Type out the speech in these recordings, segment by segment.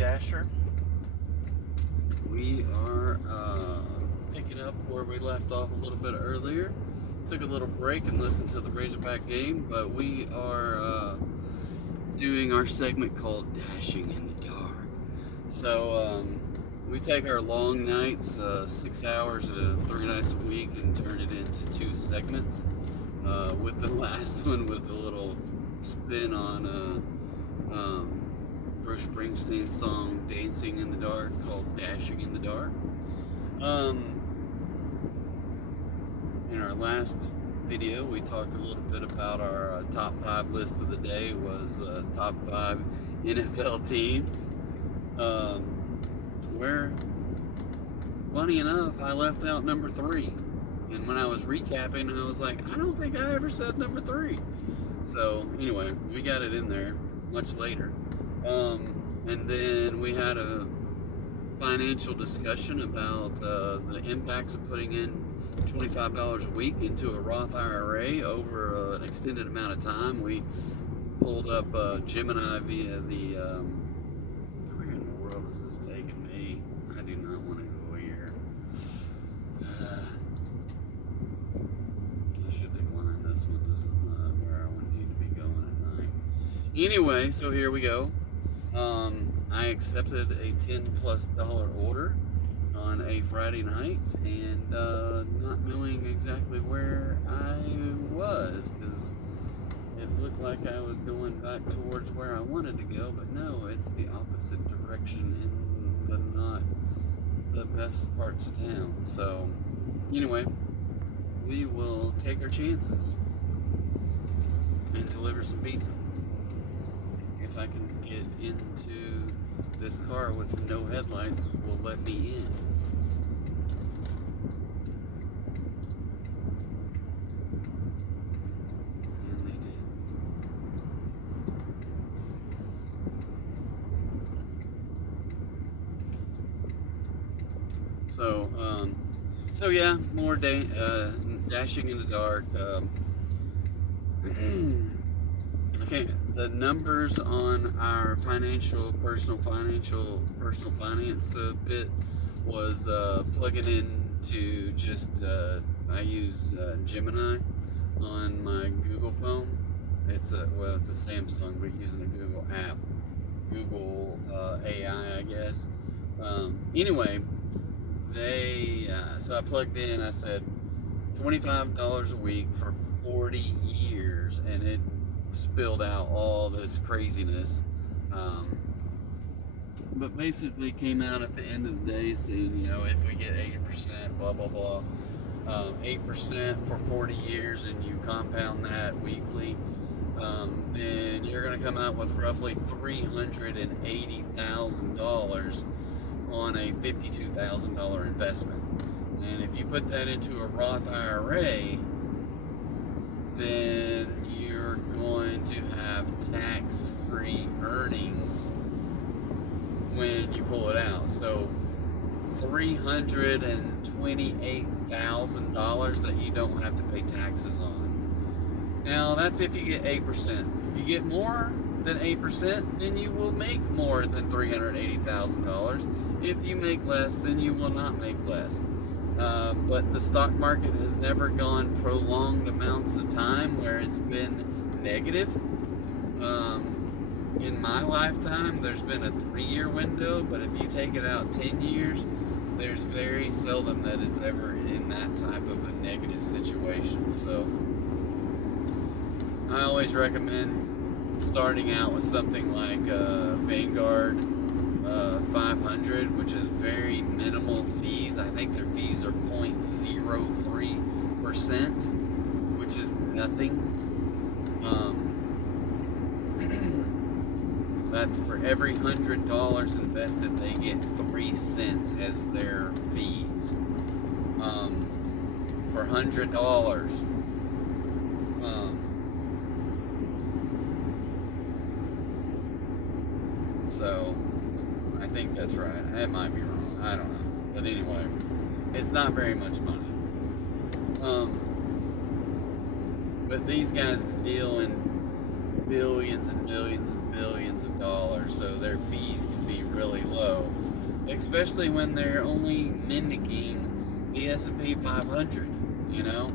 Dasher. We are picking up where we left off a little bit earlier. Took a little break and listened to the Razorback game, but we are doing our segment called Dashing in the Dark. So we take our long nights, 6 hours, 3 nights a week, and turn it into 2 segments. With the last one with a little spin on Bruce Springsteen's song Dancing in the Dark, called Dashing in the Dark. In our last video, we talked a little bit about our top 5 list of the day was top 5 NFL teams. Where, funny enough, I left out number 3. And when I was recapping, I was like, I don't think I ever said number 3. So anyway, we got it in there much later. And then we had a financial discussion about the impacts of putting in $25 a week into a Roth IRA over an extended amount of time. We pulled up Gemini via the where in the world is this taking me? I do not want to go here. I should decline this one. This is not where I would need to be going at night. Anyway, so here we go. I accepted a $10+ order on a Friday night, and not knowing exactly where I was, because it looked like I was going back towards where I wanted to go, but no, it's the opposite direction in the not the best parts of town. So anyway, we will take our chances and deliver some pizza. If I can get into this car with no headlights, will let me in. And they did. So yeah, more dashing in the dark. Okay, the numbers on our personal finance bit was plugging into just I use Gemini on my Google phone. It's a Samsung, but using a Google app, Google AI, I guess. Anyway, so I plugged in. I said $25 a week for 40 years, and it spilled out all this craziness, but basically came out at the end of the day saying, if we get 8%, blah blah blah, 8% for 40 years, and you compound that weekly, then you're going to come out with roughly $380,000 on a $52,000 investment. And if you put that into a Roth IRA, then you're going to have tax-free earnings when you pull it out. So $328,000 that you don't have to pay taxes on. Now that's if you get 8%. If you get more than 8%, then you will make more than $380,000. If you make less, then you will not make less. But the stock market has never gone prolonged amounts of time where it's been negative. In my lifetime, there's been a 3-year window, but if you take it out 10 years, there's very seldom that it's ever in that type of a negative situation. So I always recommend starting out with something like Vanguard 500, which is very minimal fees. I think their fees are 0.03%, which is nothing. That's for every $100 invested, they get 3 cents as their fees. For $100. So I think that's right. It might be wrong. I don't know. But anyway, it's not very much money. But these guys deal in billions and billions and billions of dollars, so their fees can be really low, especially when they're only mimicking the S&P 500, you know,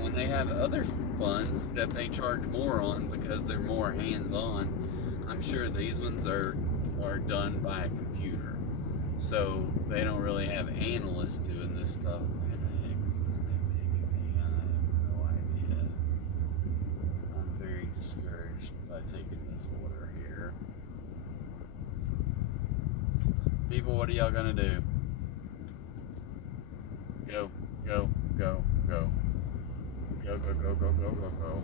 when they have other funds that they charge more on because they're more hands-on. I'm sure these ones are done by a computer, so they don't really have analysts doing this stuff. Where the heck is this thing taking me? I have no idea. I'm very discouraged by taking this order here. People, what are y'all gonna do? Go, go, go, go. Go, go, go, go, go, go, go.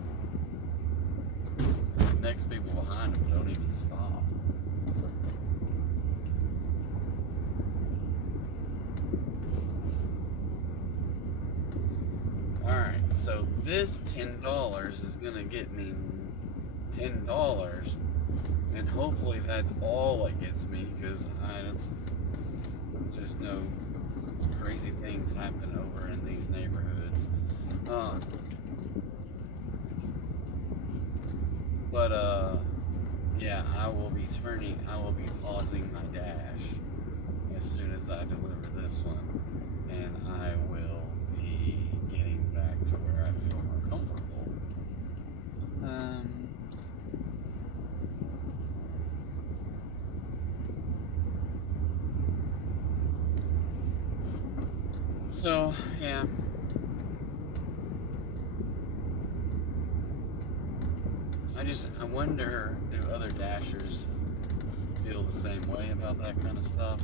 The next people behind them don't even stop. Alright, so this $10 is gonna get me $10, and hopefully that's all it gets me, because I just know crazy things happen over in these neighborhoods. Yeah, I will be pausing my dash as soon as I deliver this one, and I will be getting back to where I feel more comfortable. So, yeah. I wonder, do other dashers feel the same way about that kind of stuff?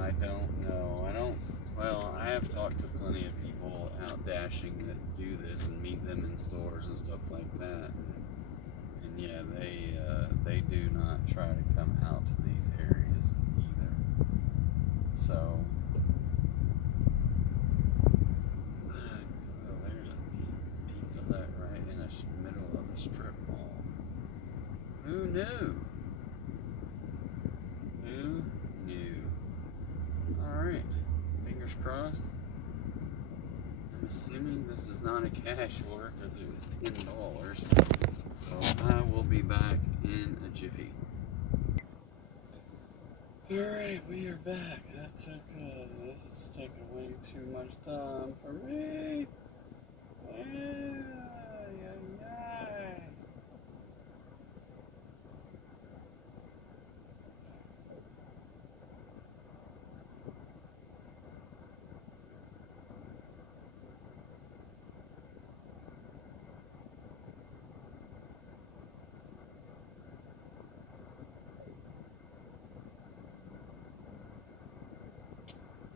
I don't know. Well, I have talked to plenty of people out dashing that do this and meet them in stores and stuff like that. And yeah, they do not try to come out to these areas either. So, there's a Pizza Hut right in the middle of a strip mall. Who knew? Who knew? Alright, fingers crossed. I'm assuming this is not a cash order because it was $10. So I will be back in a jiffy. Alright, we are back. This is taking way too much time for me.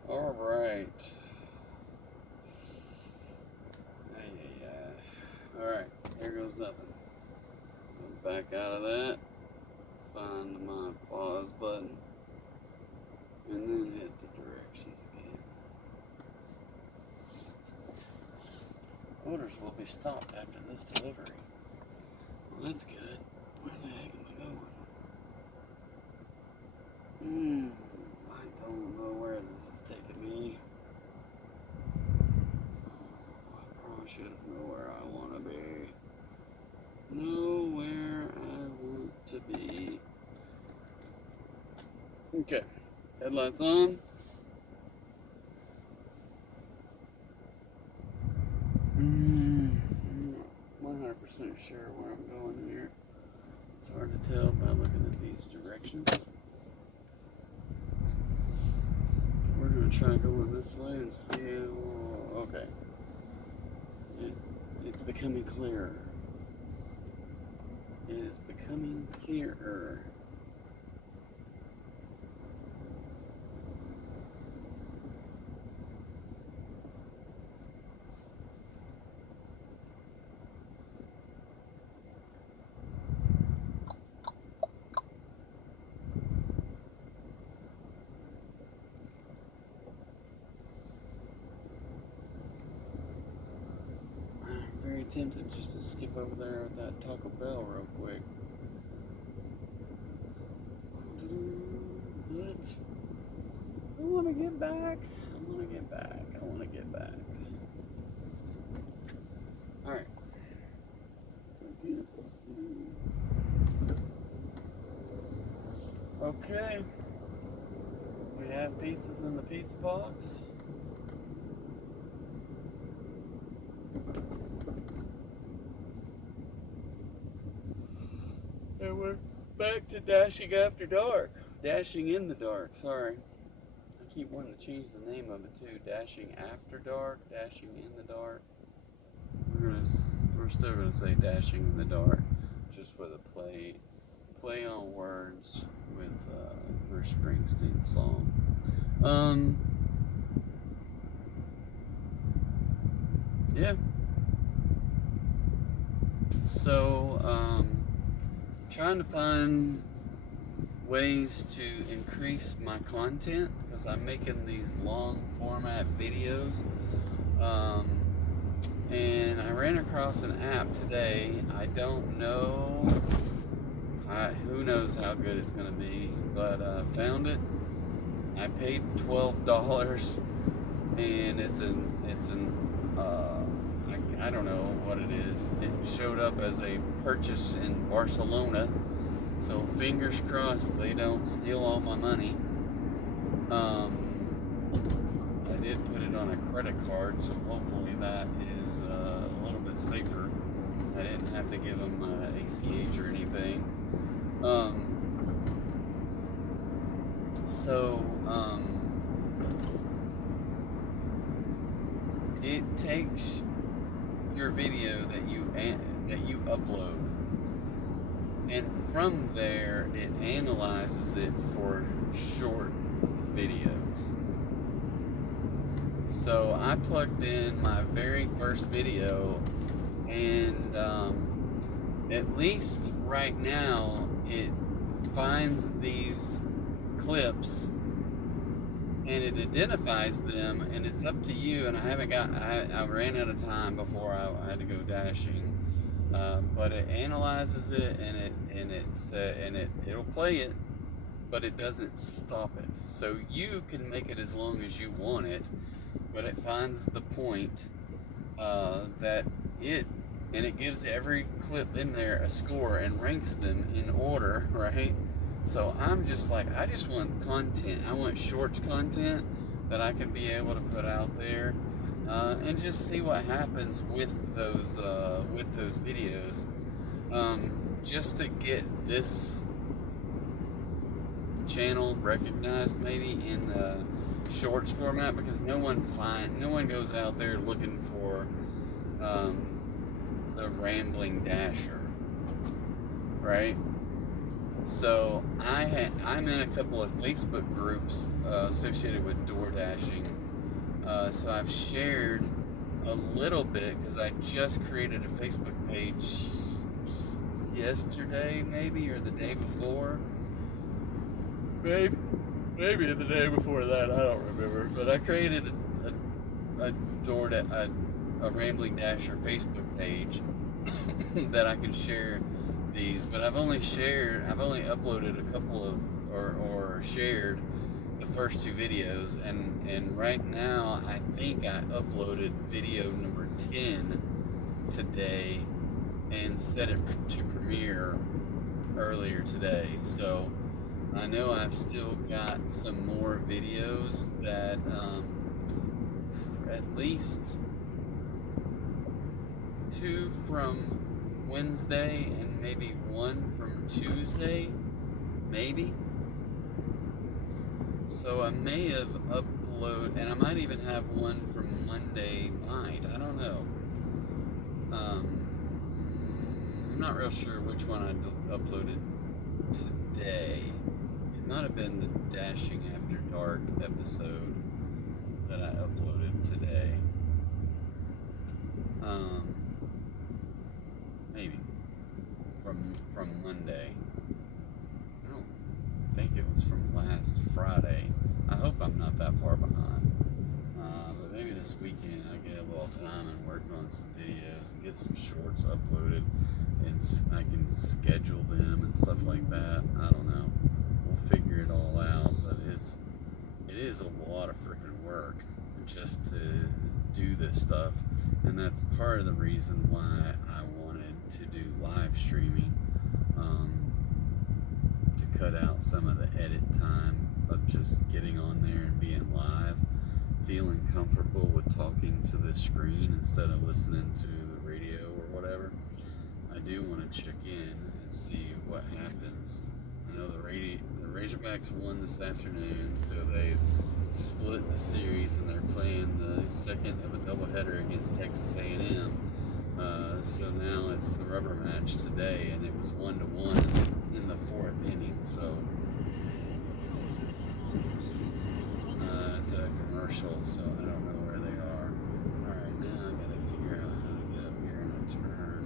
All right. All right. There goes nothing. Go back out of that. Find my pause button, and then hit the directions again. Orders will be stopped after this delivery. Well, that's good. Where the heck am I going? I don't know where this is taking me. I promise you it's nowhere I want to be. Nowhere I want to be. Okay, headlights on. I'm not 100% sure where I'm going here. It's hard to tell by looking at these directions. We're going to try going this way and see. Okay. It's becoming clearer. It is becoming clearer. Very tempted just to skip over there with that Taco Bell real quick. But I want to get back. Alright. pizza's in the pizza box. And we're back to dashing after dark. Dashing in the dark, sorry. I keep wanting to change the name of it too. Dashing after dark, dashing in the dark. We're still gonna say dashing in the dark, just for the play on words with Bruce Springsteen's song. Yeah. So, trying to find ways to increase my content, because I'm making these long format videos. And I ran across an app today. I don't know, who knows how good it's going to be, but found it. I paid $12, and I don't know what it is. It showed up as a purchase in Barcelona, so fingers crossed they don't steal all my money. I did put it on a credit card, so hopefully that is a little bit safer. I didn't have to give them ACH or anything. It takes your video that you upload, and from there it analyzes it for short videos. So I plugged in my very first video, and at least right now it finds these clips and it identifies them, and it's up to you. And I ran out of time before I had to go dashing, but it analyzes it, and it'll play it, but it doesn't stop it. So you can make it as long as you want it, but it finds the point and it gives every clip in there a score and ranks them in order, right? So I'm just like, I just want content. I want shorts content that I can be able to put out there, and just see what happens with those videos, just to get this channel recognized, maybe in shorts format, because no one goes out there looking for the rambling dasher, right? So I'm in a couple of Facebook groups associated with DoorDashing. So I've shared a little bit, because I just created a Facebook page yesterday, maybe, or the day before. Maybe the day before that, I don't remember. But I created a Rambling Dasher Facebook page that I can share these. But I've only uploaded a couple of, or shared the first two videos, and right now I think I uploaded video number 10 today and set it to premiere earlier today. So I know I've still got some more videos that at least 2 from Wednesday and maybe 1 from Tuesday, maybe. So I may have uploaded, and I might even have 1 from Monday night. I don't know. I'm not real sure which one I uploaded today. It might have been the Dashing After Dark episode that I uploaded today. Maybe from Monday. I don't think it was from last Friday. I hope I'm not that far behind. But maybe this weekend I get a little time and work on some videos and get some shorts uploaded, and I can schedule them and stuff like that. I don't know. We'll figure it all out, but it is a lot of freaking work just to do this stuff, and that's part of the reason why I wanted to do live streaming, to cut out some of the edit time of just getting on there and being live, feeling comfortable with talking to the screen instead of listening to the radio or whatever. I do want to check in and see what happens. I know the Razorbacks won this afternoon, so they've split the series and they're playing the second of a doubleheader against Texas A&M. So now it's the rubber match today, and it was 1-1 in the fourth inning. So it's a commercial, so I don't know where they are. All right, now I gotta figure out how to get up here and turn.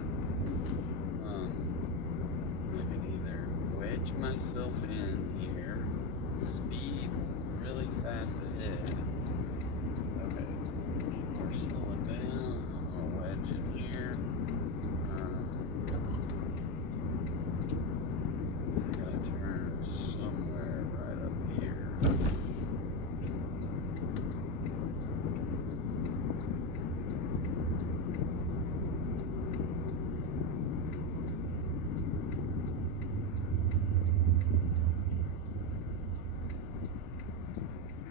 I can either wedge myself in here, speed really fast ahead. Okay, we're slowing down. I'm gonna wedge in here. I gotta turn somewhere right up here.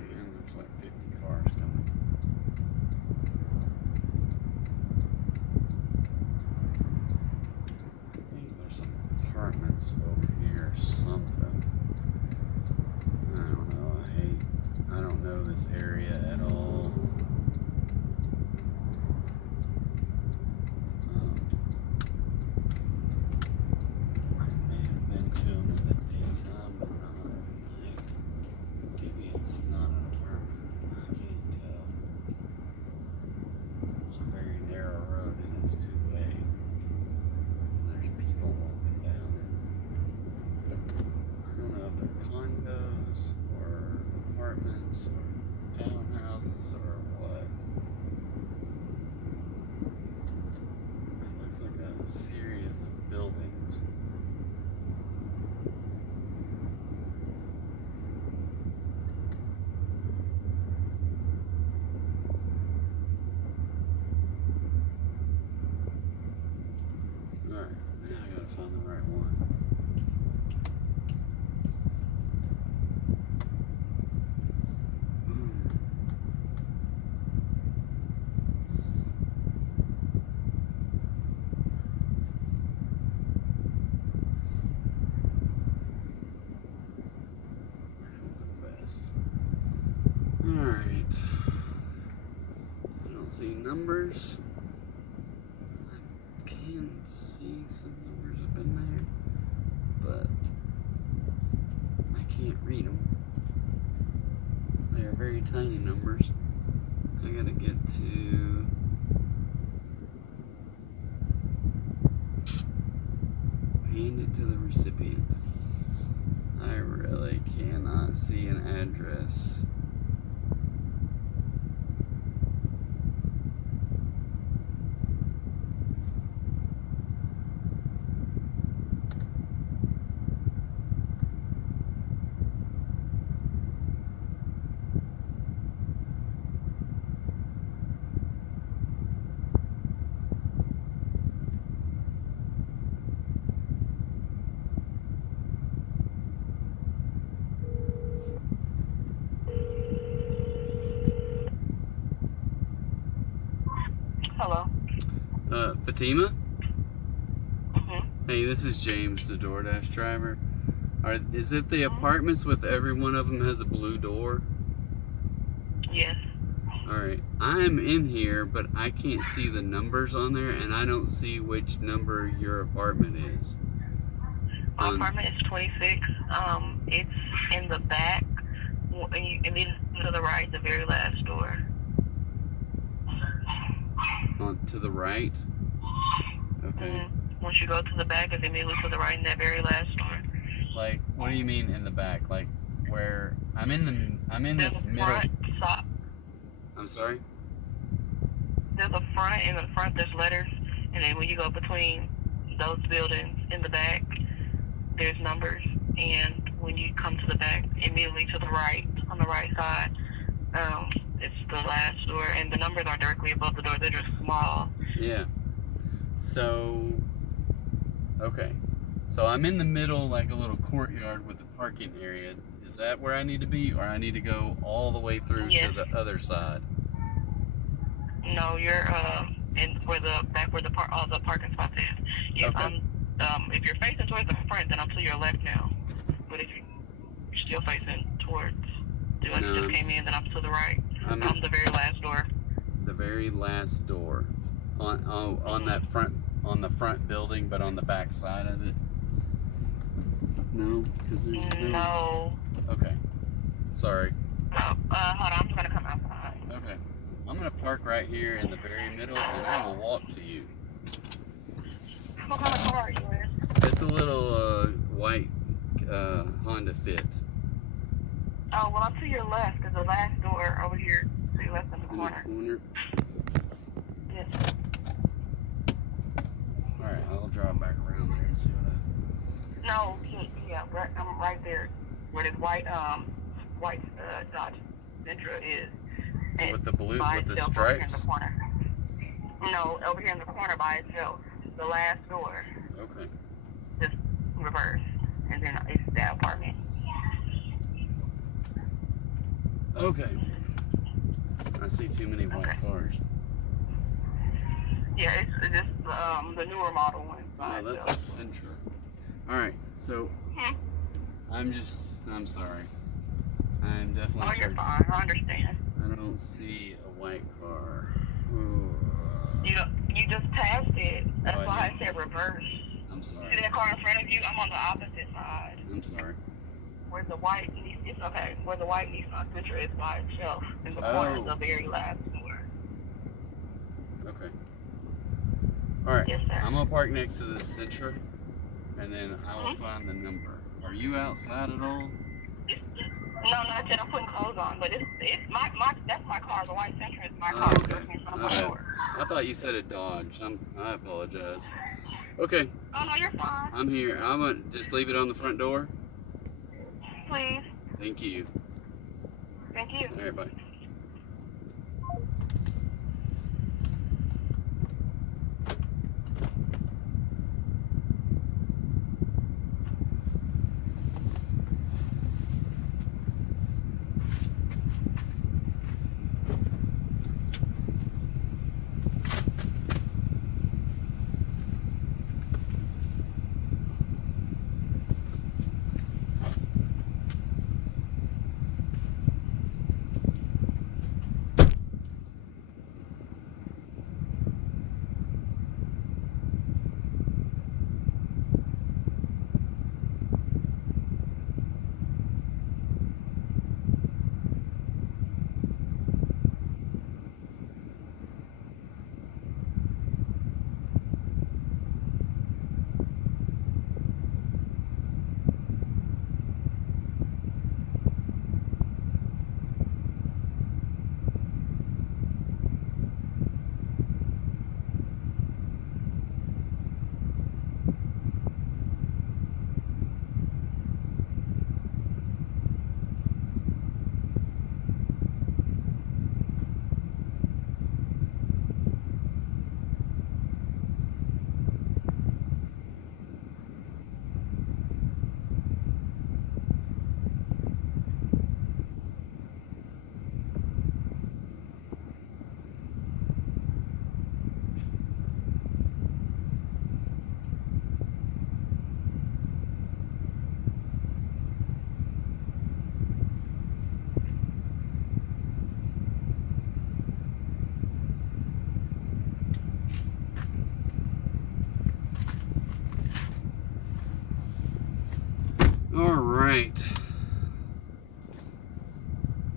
And looks like 50 cars coming. I think there's some apartments over here or something. I don't know. I don't know this area at all. I may have been to them in the daytime, but not at night. Maybe it's not an apartment. I can't tell. It's a very narrow road and it's two-way. There's people walking down it. I don't know if they're condos or apartments or townhouses or what. It looks like a series of buildings. Alright, now I gotta find the right one. Alright. I don't see numbers. I can see some numbers up in there, but I can't read them. They are very tiny numbers. I gotta get to hand it to the recipient. I really cannot see an address. Hello. Fatima? Mhm. Hey, this is James, the DoorDash driver. Is it the apartments with every one of them has a blue door? Yes. Alright, I'm in here, but I can't see the numbers on there, and I don't see which number your apartment is. My apartment is 26. It's in the back, and then to the right, the very last door. To the right? Okay. Once you go to the back, it's immediately to the right in that very last door. Like, what do you mean in the back? Like, where I'm in There's this a middle. front stop. I'm sorry? There's a front, and in the front there's letters, and then when you go between those buildings in the back, there's numbers, and when you come to the back, immediately to the right, on the right side, it's the last door, and the numbers are directly above the door. They're just small. Yeah. So, okay. So I'm in the middle, like a little courtyard with a parking area. Is that where I need to be, or I need to go all the way through Yes. to the other side? No, you're in where the all the parking spots is. Yes, Okay. if you're facing towards the front, then I'm to your left now. But if you're still facing towards, like you just came in, then I'm to the right. I'm the very last door. The very last door, on that front, on the front building, but on the back side of it. No, because there's no. Okay. Sorry. Hold on, I'm just gonna come outside. Okay. I'm gonna park right here in the very middle, and I will walk to you. What kind of car are you in? It's a little white Honda Fit. Oh, well, I'm to your left. There's the last door over here. To your left in the corner. Yes. All right, I'll drive back around there and see what No, yeah, I'm right there where this white Dodge Sentra is. And with the blue, with the stripes. Over here in the corner. No, over here in the corner by itself. The last door. Okay. Just reverse, and then it's that apartment. Okay. I see too many white cars. Yeah, it's just the newer model one. Oh, that's a Sentra. All right, so I'm sorry. I'm definitely. Oh, you're fine. I understand. I don't see a white car. You just passed it. That's why I said reverse. I'm sorry. See that car in front of you? I'm on the opposite side. I'm sorry. Where the white, it's okay. Where the white Nissan Sentra is by itself in the corner, the very last door. Okay. All right. Yes, sir. I'm gonna park next to this Sentra, and then I will find the number. Are you outside at all? No, not yet. I'm putting clothes on, but it's that's my car. The white Sentra is my car. Okay. I thought you said a Dodge. I apologize. Okay. Oh no, you're fine. I'm here. I'm gonna just leave it on the front door. Please. Thank you. Thank you. All right, bye. All right.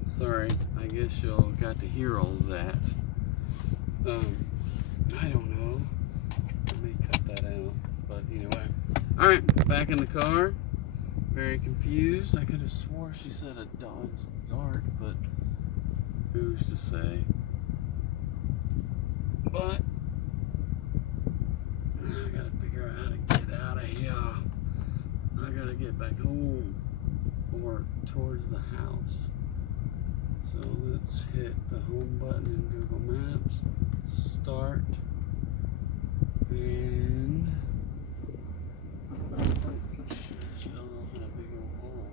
Sorry, I guess y'all got to hear all of that. I don't know. Let me cut that out. But anyway. All right, back in the car. Very confused. I could have swore she said a Dodge Dart, but who's to say? But I gotta figure out how to get out of here. I gotta get back home or towards the house. So let's hit the home button in Google Maps, start, and oh, sure, fell off in a big old hole.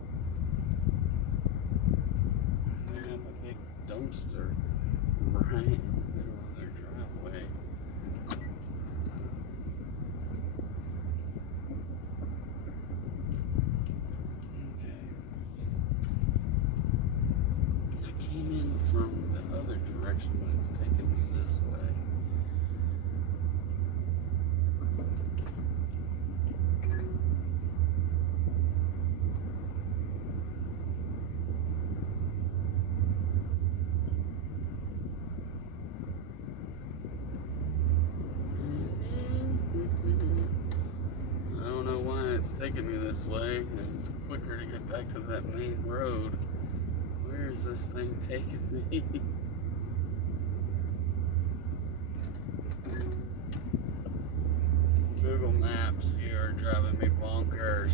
taking me this way. It's quicker to get back to that main road. Where is this thing taking me? Google Maps here are driving me bonkers.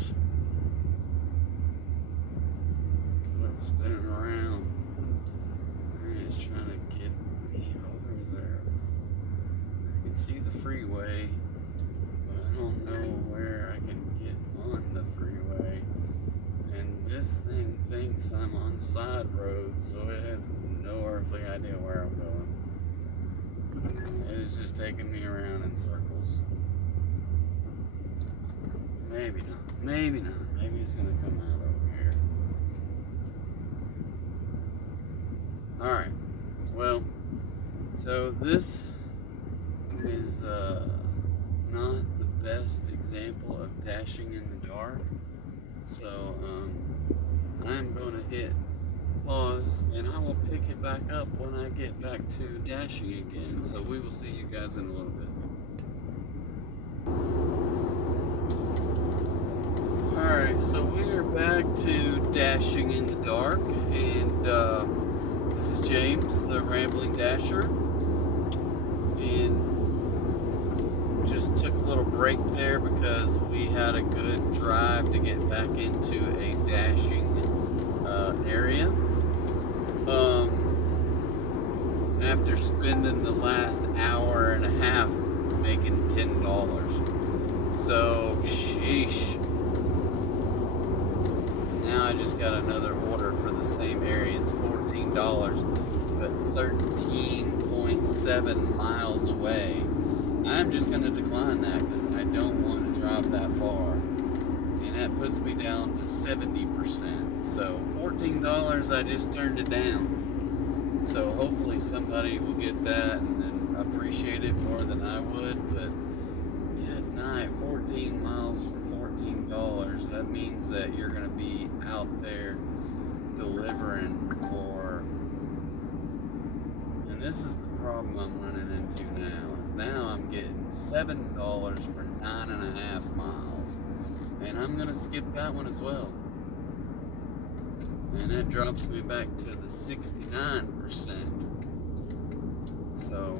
Let's spin it around. It's trying to get me over there. I can see the freeway, but I don't know where I can get on the freeway. And this thing thinks I'm on side roads, so it has no earthly idea where I'm going. It is just taking me around in circles. Maybe not. Maybe not. Maybe it's gonna come out over here. Alright. Well, so this is not the best example of dashing in the dark. So I'm going to hit pause and I will pick it back up when I get back to dashing again. So we will see you guys in a little bit. Alright, so we are back to dashing in the dark, and this is James, the Rambling Dasher, and just took a little break there because we had a good drive to get back into a dashing area. After spending the last hour and a half making $10. So, sheesh. Now I just got another order for the same area. It's $14, but 13.7 miles away. I'm just going to decline that because I don't want to drive that far. And that puts me down to 70%. So $14, I just turned it down. So hopefully somebody will get that and then appreciate it more than I would. But good night, 14 miles for $14. That means that you're going to be out there delivering for, and this is the problem I'm running into now, is now I'm getting $7 for 9.5 miles, and I'm going to skip that one as well, and that drops me back to the 69%. So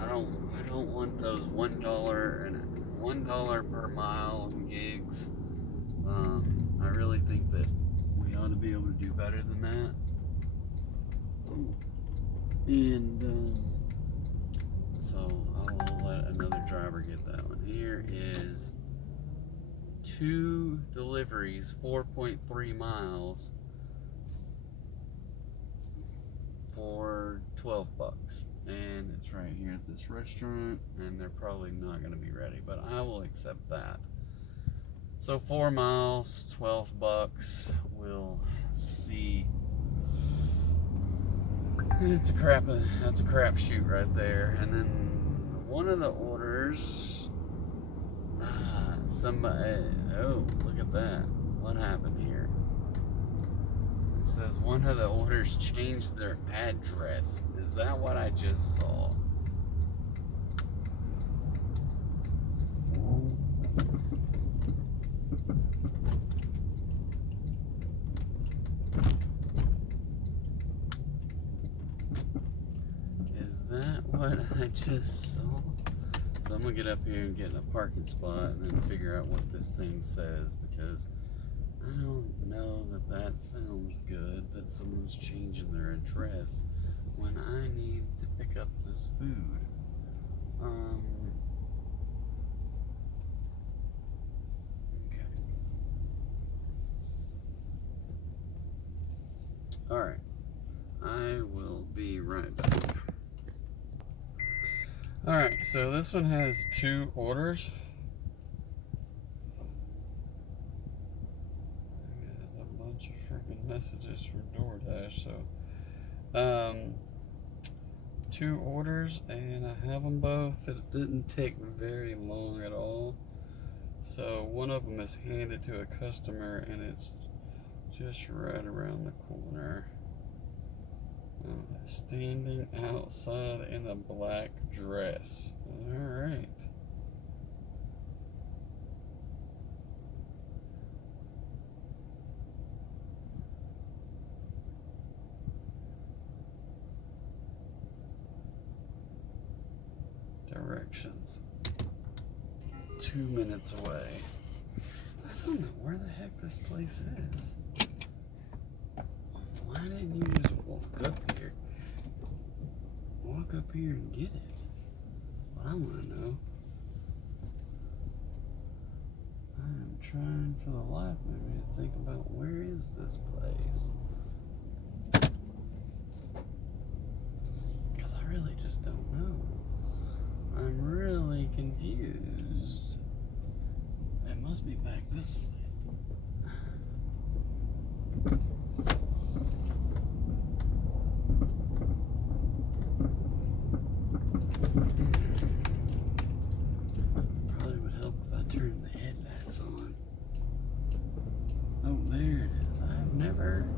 I don't want those $1 per mile gigs. I really think that we ought to be able to do better than that. And so I will let another driver get that one. Here is 2 deliveries, 4.3 miles for $12. And it's right here at this restaurant, and they're probably not going to be ready, but I will accept that. So 4 miles, $12. We'll see. That's a crapshoot right there. And then one of the orders, somebody. Oh, look at that! What happened here? It says one of the orders changed their address. Is that what I just saw? Is that what I just saw? So I'm gonna get up here and get in a parking spot and then figure out what this thing says, because I don't know that sounds good, that someone's changing their address when I need to pick up this food. Okay. Alright. I will be right back. Alright, so this one has 2 orders. I got a bunch of freaking messages for DoorDash, so 2 orders, and I have them both. It didn't take very long at all. So one of them is handed to a customer, and it's just right around the corner. Standing outside in a black dress. Alright. directions. 2 minutes away. I don't know where the heck this place is. Why didn't you just walk up here? Walk up here and get it. What I want to know. I am trying for the life of me to think about where is this place. Because I really just don't know. I'm really confused. It must be back this way. Probably would help if I turned the headlights on. Oh, there it is. I've never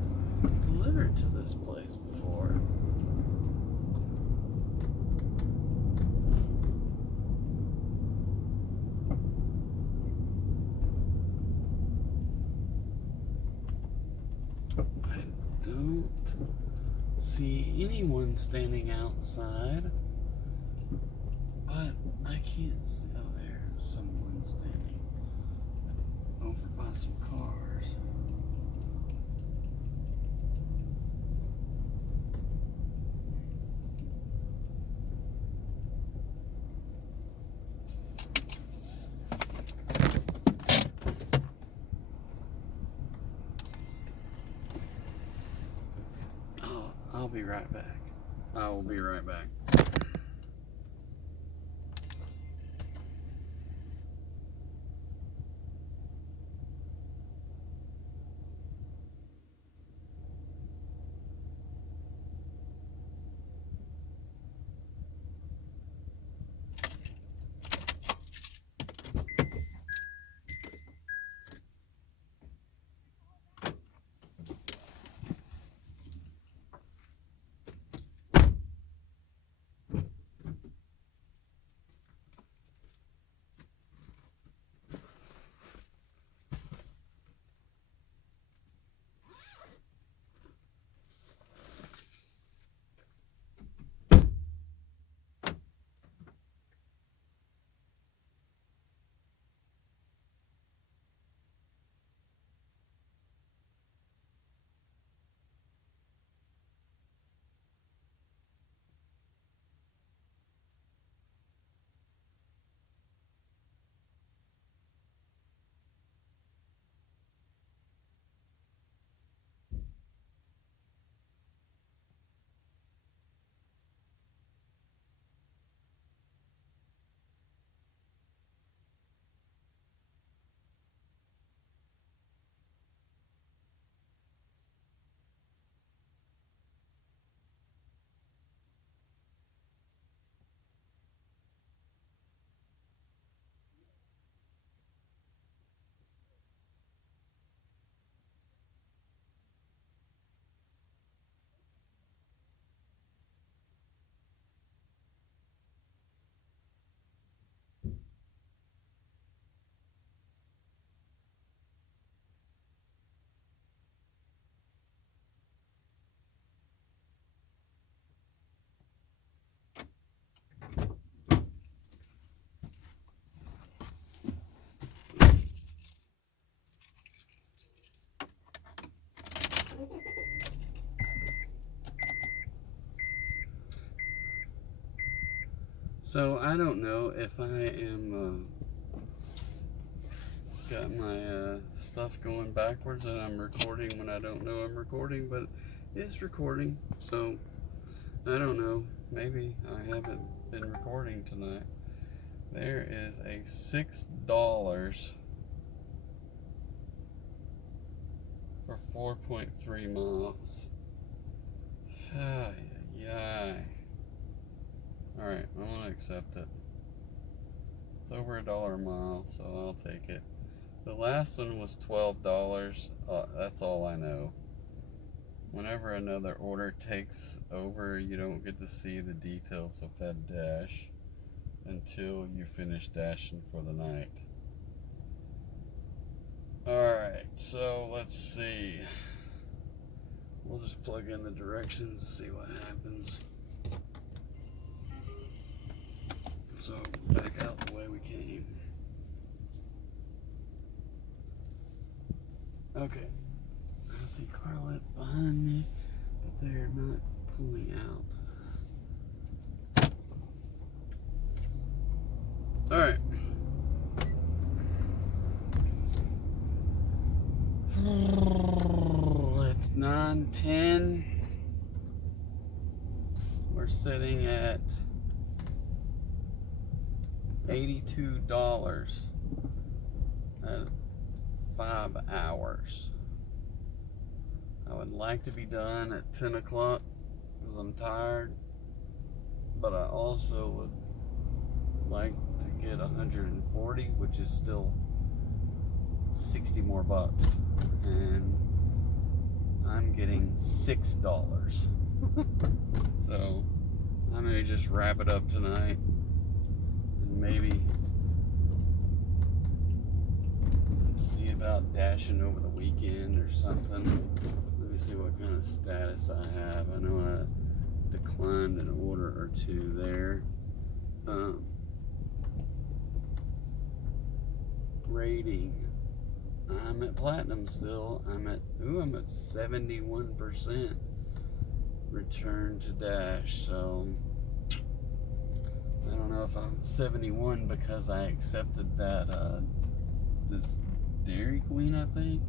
delivered to this place before. I don't see anyone standing outside, but I can't see. Oh, there's someone standing over by some cars. Oh, I'll be right back. I will be right back. So I don't know if I am got my stuff going backwards and I'm recording when I don't know I'm recording, but it's recording. So I don't know. Maybe I haven't been recording tonight. There is a $6 for 4.3 miles. Yeah. Alright, I want to accept it. It's over $1 a mile, so I'll take it. The last one was $12. That's all I know. Whenever another order takes over, you don't get to see the details of that dash until you finish dashing for the night. Alright, so let's see. We'll just plug in the directions, see what happens. So back out the way we came. Okay. I see Carlette's behind me, but they're not pulling out. Alright. It's 9:10. We're sitting at $82 at 5 hours. I would like to be done at 10 o'clock because I'm tired, but I also would like to get 140, which is still 60 more bucks, and I'm getting $6. So I may just wrap it up tonight and maybe see about dashing over the weekend or something. Let me see what kind of status I have. I know I declined an order or two there. Rating. I'm at platinum still. I'm at 71% return to dash. So I don't know if I'm 71 because I accepted that this Dairy Queen, I think.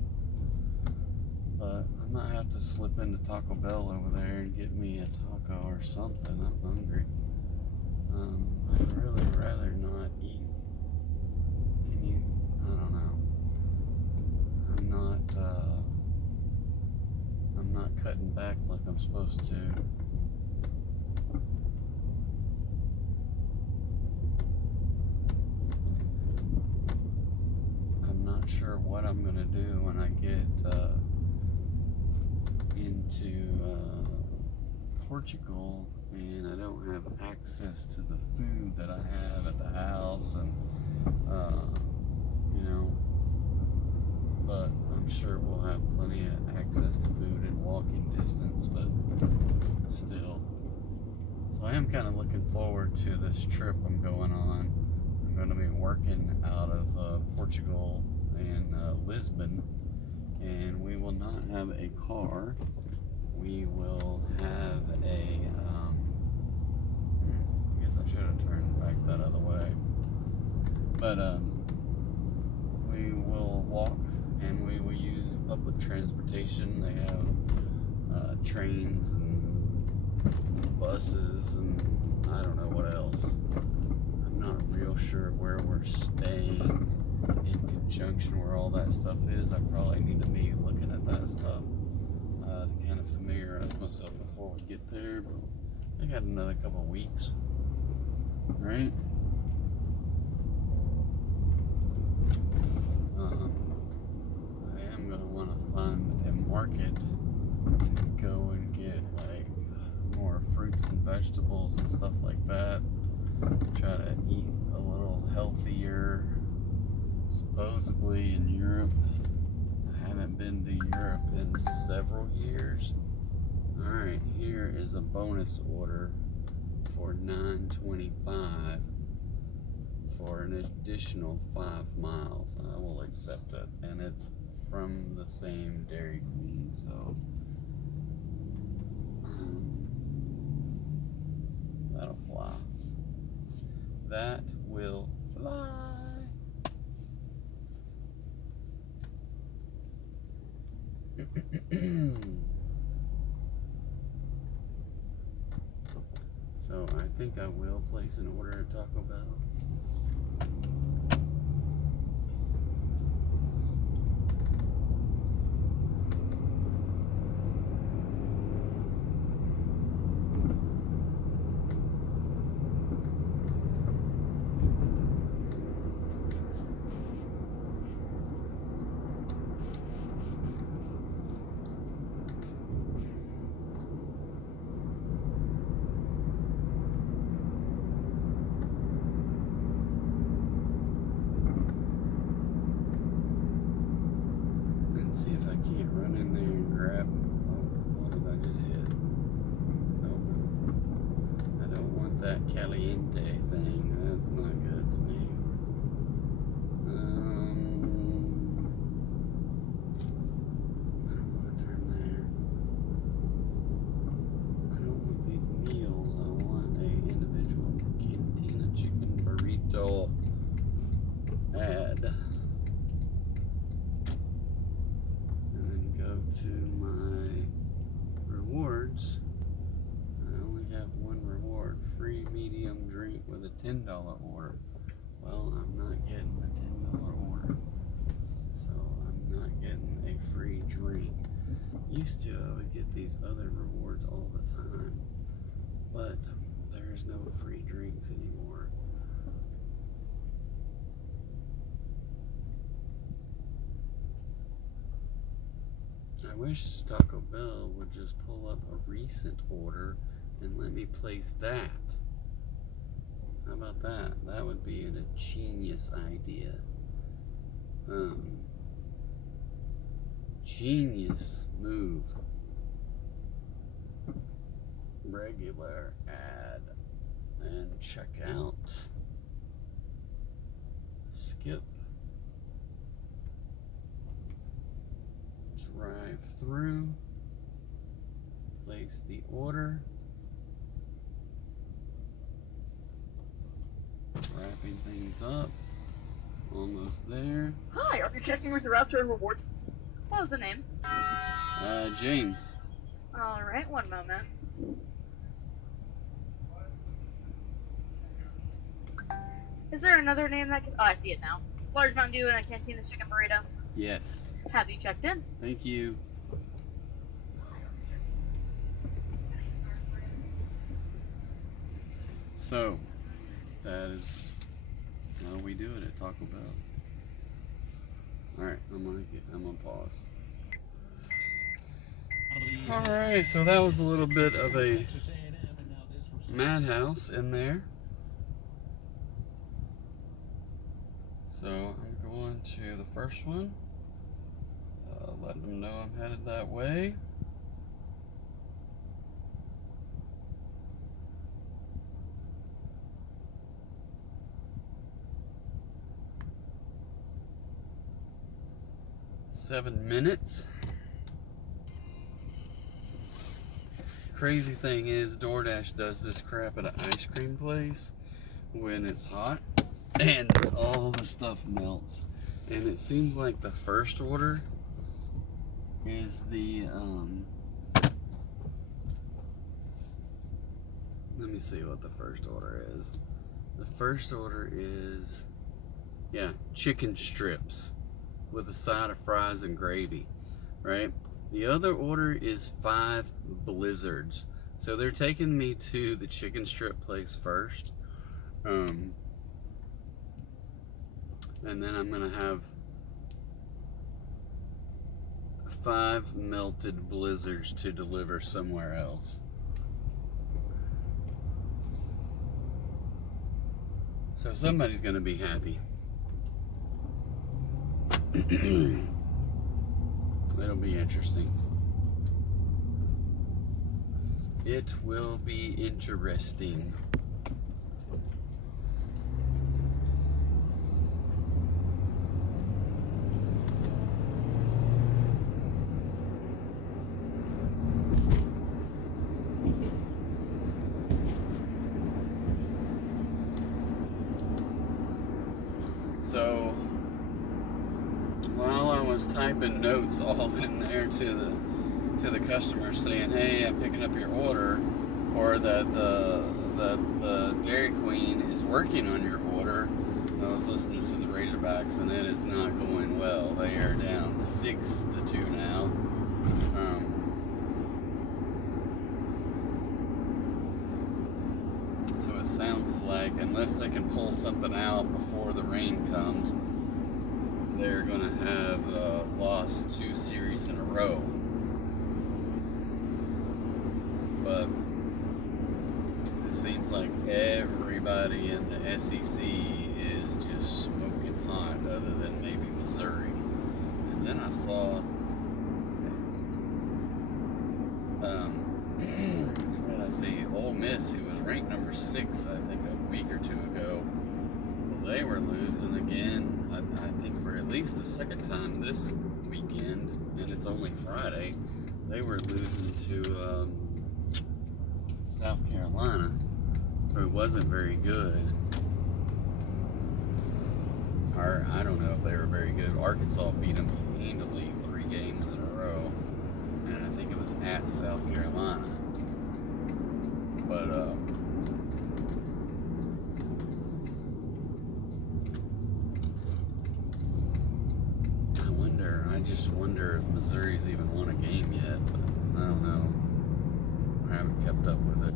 But I might have to slip into Taco Bell over there and get me a taco or something. I'm hungry. I'd really rather not eat any. I don't know. I'm not cutting back like I'm supposed to. I'm not sure what I'm gonna do when I get into Portugal and I don't have access to the food that I have at the house, and you know, but I'm sure we'll have plenty of access to food in walking distance, but still. So I am kind of looking forward to this trip I'm going on. I'm going to be working out of Portugal and Lisbon, and we will not have a car. We will have a, I guess I should have turned back that other way, but we will walk and we will use public transportation. They have trains and buses and I don't know what else. I'm not real sure where we're staying in conjunction where all that stuff is. I probably need to be looking at that stuff to kind of familiarize myself before we get there, but I got another couple of weeks, right? I am going to want to find a market and go and get like more fruits and vegetables and stuff like that. Try to eat a little healthier. Supposedly in Europe, I haven't been to Europe in several years. Alright, here is a bonus order for $9.25 for an additional 5 miles. I will accept it, and it's from the same Dairy Queen, so that'll fly. That will fly. So I think I will place an order at Taco Bell. that caliente thing. That's not good to me. I don't want to turn there. I don't want these meals. I want a individual cantina chicken burrito. Add. And then go to my rewards. I only have one reward. Free medium drink with a $10 order. Well, I'm not getting a $10 order. So I'm not getting a free drink. Used to, I would get these other rewards all the time. But there's no free drinks anymore. I wish Taco Bell would just pull up a recent order and let me place that. How about that? That would be a genius idea. Genius move. Regular ad and check out. Skip. Drive through. Place the order. Wrapping things up. Almost there. Hi, are you checking with your Raptor rewards? What was the name? James. Alright, one moment. Is there another name that can... Oh, I see it now. Large Mountain Dew and a Cantina chicken burrito. Yes. Have you checked in? Thank you. So, that is how we do it at Taco Bell. Alright, I'm gonna pause. Alright, so that was a little bit of a madhouse in there. So I'm going to the first one. Let them know I'm headed that way. Seven minutes. Crazy thing is, DoorDash does this crap at an ice cream place when it's hot and all the stuff melts. And it seems like the first order is the let me see what the first order is. The first order is, yeah, chicken strips with a side of fries and gravy, right? The other order is 5 blizzards. So they're taking me to the chicken strip place first. And then I'm gonna have 5 melted blizzards to deliver somewhere else. So somebody's gonna be happy. It'll be interesting. It will be interesting. So while I was typing notes all in there to the customer saying, hey, I'm picking up your order, or that the Dairy Queen is working on your order, I was listening to the Razorbacks, and it is not going well. They are down 6-2 now. So it sounds like, unless they can pull something out before the rain comes, they're going to have lost 2 series in a row. But it seems like everybody in the SEC is just smoking hot, other than maybe Missouri. And then I saw, what did I see? Ole Miss, who was ranked number 6, I think, a week or two ago. Well, they were losing again, I think for at least the second time this weekend, and it's only Friday. They were losing to South Carolina, who wasn't very good. Or I don't know if they were very good. Arkansas beat them handily 3 games in a row, and I think it was at South Carolina. But I just wonder if Missouri's even won a game yet, but I don't know. I haven't kept up with it.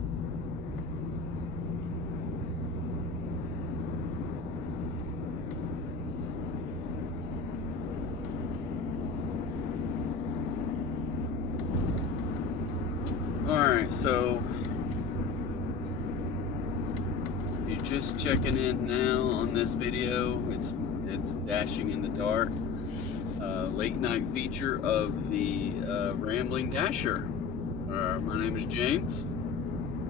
Alright, so if you're just checking in now on this video, it's Dashing in the Dark, late night feature of the Rambling Dasher. My name is James,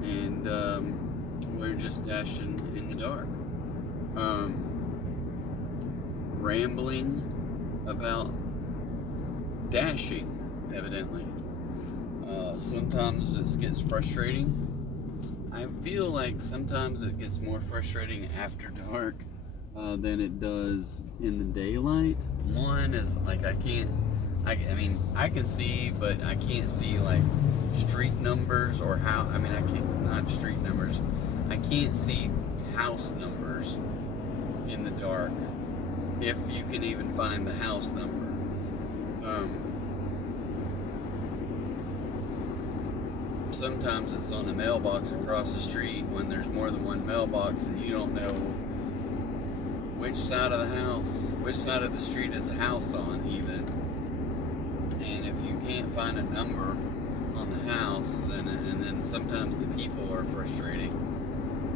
and we're just dashing in the dark, rambling about dashing, evidently. Sometimes it gets frustrating. I feel like sometimes it gets more frustrating after dark than it does in the daylight. One is like I mean I can see, but I can't see like street numbers or not street numbers. I can't see house numbers in the dark, if you can even find the house number. Sometimes it's on a mailbox across the street when there's more than one mailbox and you don't know which side of the street is the house on even. And if you can't find a number on the house, then sometimes the people are frustrating.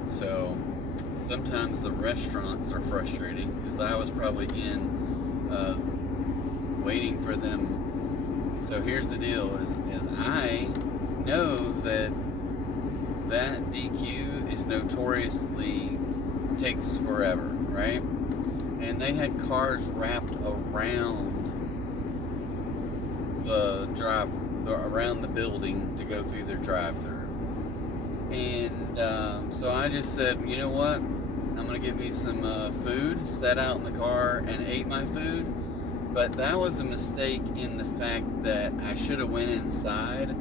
So sometimes the restaurants are frustrating, because I was probably waiting for them. So here's the deal, is I know that DQ is notoriously takes forever, right? And they had cars wrapped around around the building to go through their drive-thru. And so I just said, you know what? I'm gonna get me some food, sat out in the car and ate my food. But that was a mistake in the fact that I should have went inside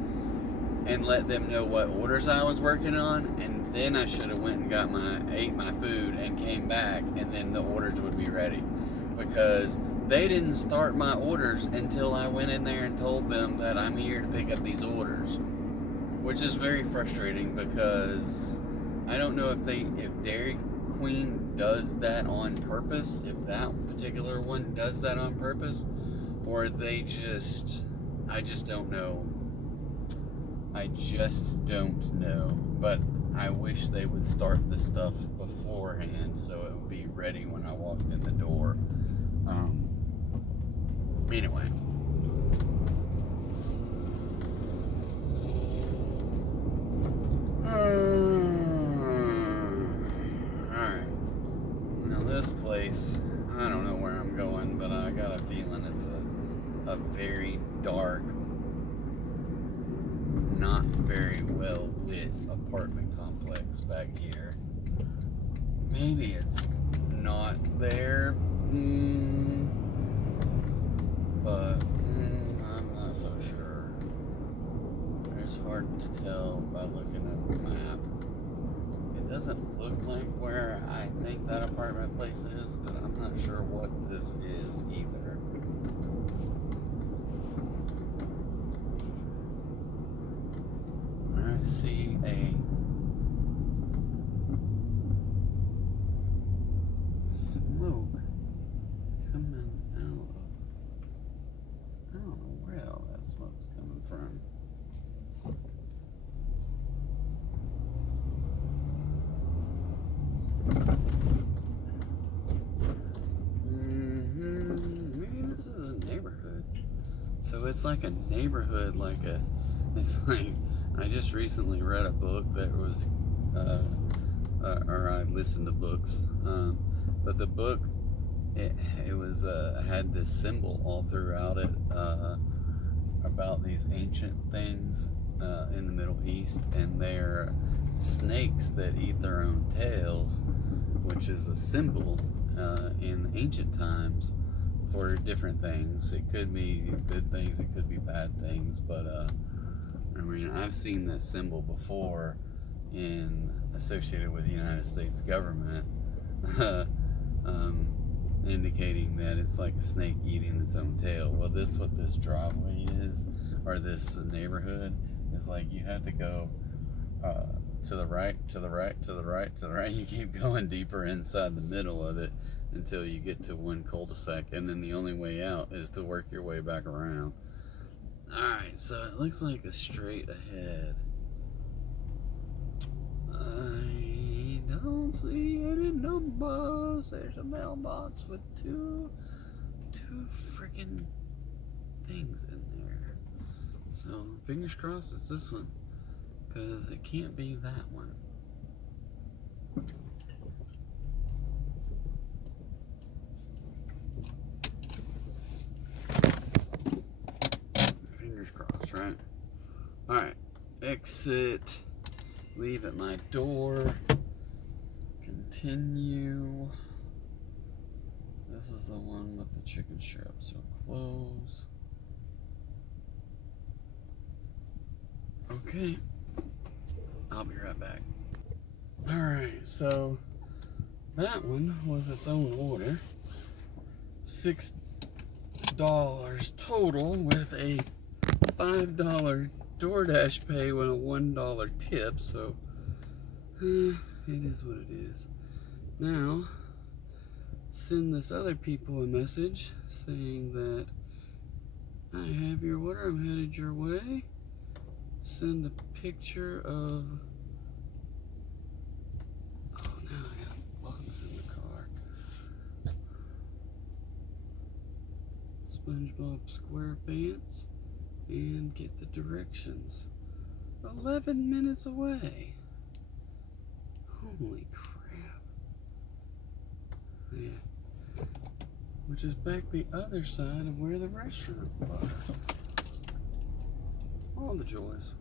and let them know what orders I was working on, and then I should have went and ate my food and came back, and then the orders would be ready. Because they didn't start my orders until I went in there and told them that I'm here to pick up these orders. Which is very frustrating, because I don't know if Dairy Queen does that on purpose, if that particular one does that on purpose, or I just don't know. I just don't know. But I wish they would start the stuff beforehand so it would be ready when I walked in the door. Anyway. Alright. Now this place, I don't know where I'm going, but I got a feeling it's a very dark, not very well lit apartment complex back here. Maybe it's not there, but I'm not so sure. It's hard to tell by looking at the map. It doesn't look like where I think that apartment place is, but I'm not sure what this is either. I see a smoke coming out of, I don't know where all that smoke's coming from. Maybe this is a neighborhood. So it's like a neighborhood, it's like, I just recently read a book that was or I listened to books. But the book, it was had this symbol all throughout it about these ancient things in the Middle East, and they're snakes that eat their own tails, which is a symbol in ancient times for different things. It could be good things, it could be bad things, but I mean, I've seen this symbol before associated with the United States government, indicating that it's like a snake eating its own tail. Well, that's what this driveway is, or this neighborhood is like. You have to go to the right, to the right, to the right, to the right. You keep going deeper inside the middle of it until you get to one cul-de-sac, and then the only way out is to work your way back around. Alright, so it looks like a straight ahead. I don't see any numbers. There's a mailbox with two freaking things in there. So fingers crossed it's this one, because it can't be that one. Fingers crossed, right? Alright, exit. Leave at my door. Continue. This is the one with the chicken strip, so close. Okay. I'll be right back. Alright, so that one was its own order. $6 total with a $5 DoorDash pay with a $1 tip, so it is what it is. Now, send this other people a message saying that I have your order, I'm headed your way. Send a picture of, oh, now I got bugs in the car. SpongeBob SquarePants, and get the directions. 11 minutes away. Holy crap. Yeah. Which is back the other side of where the restaurant was. All the joys.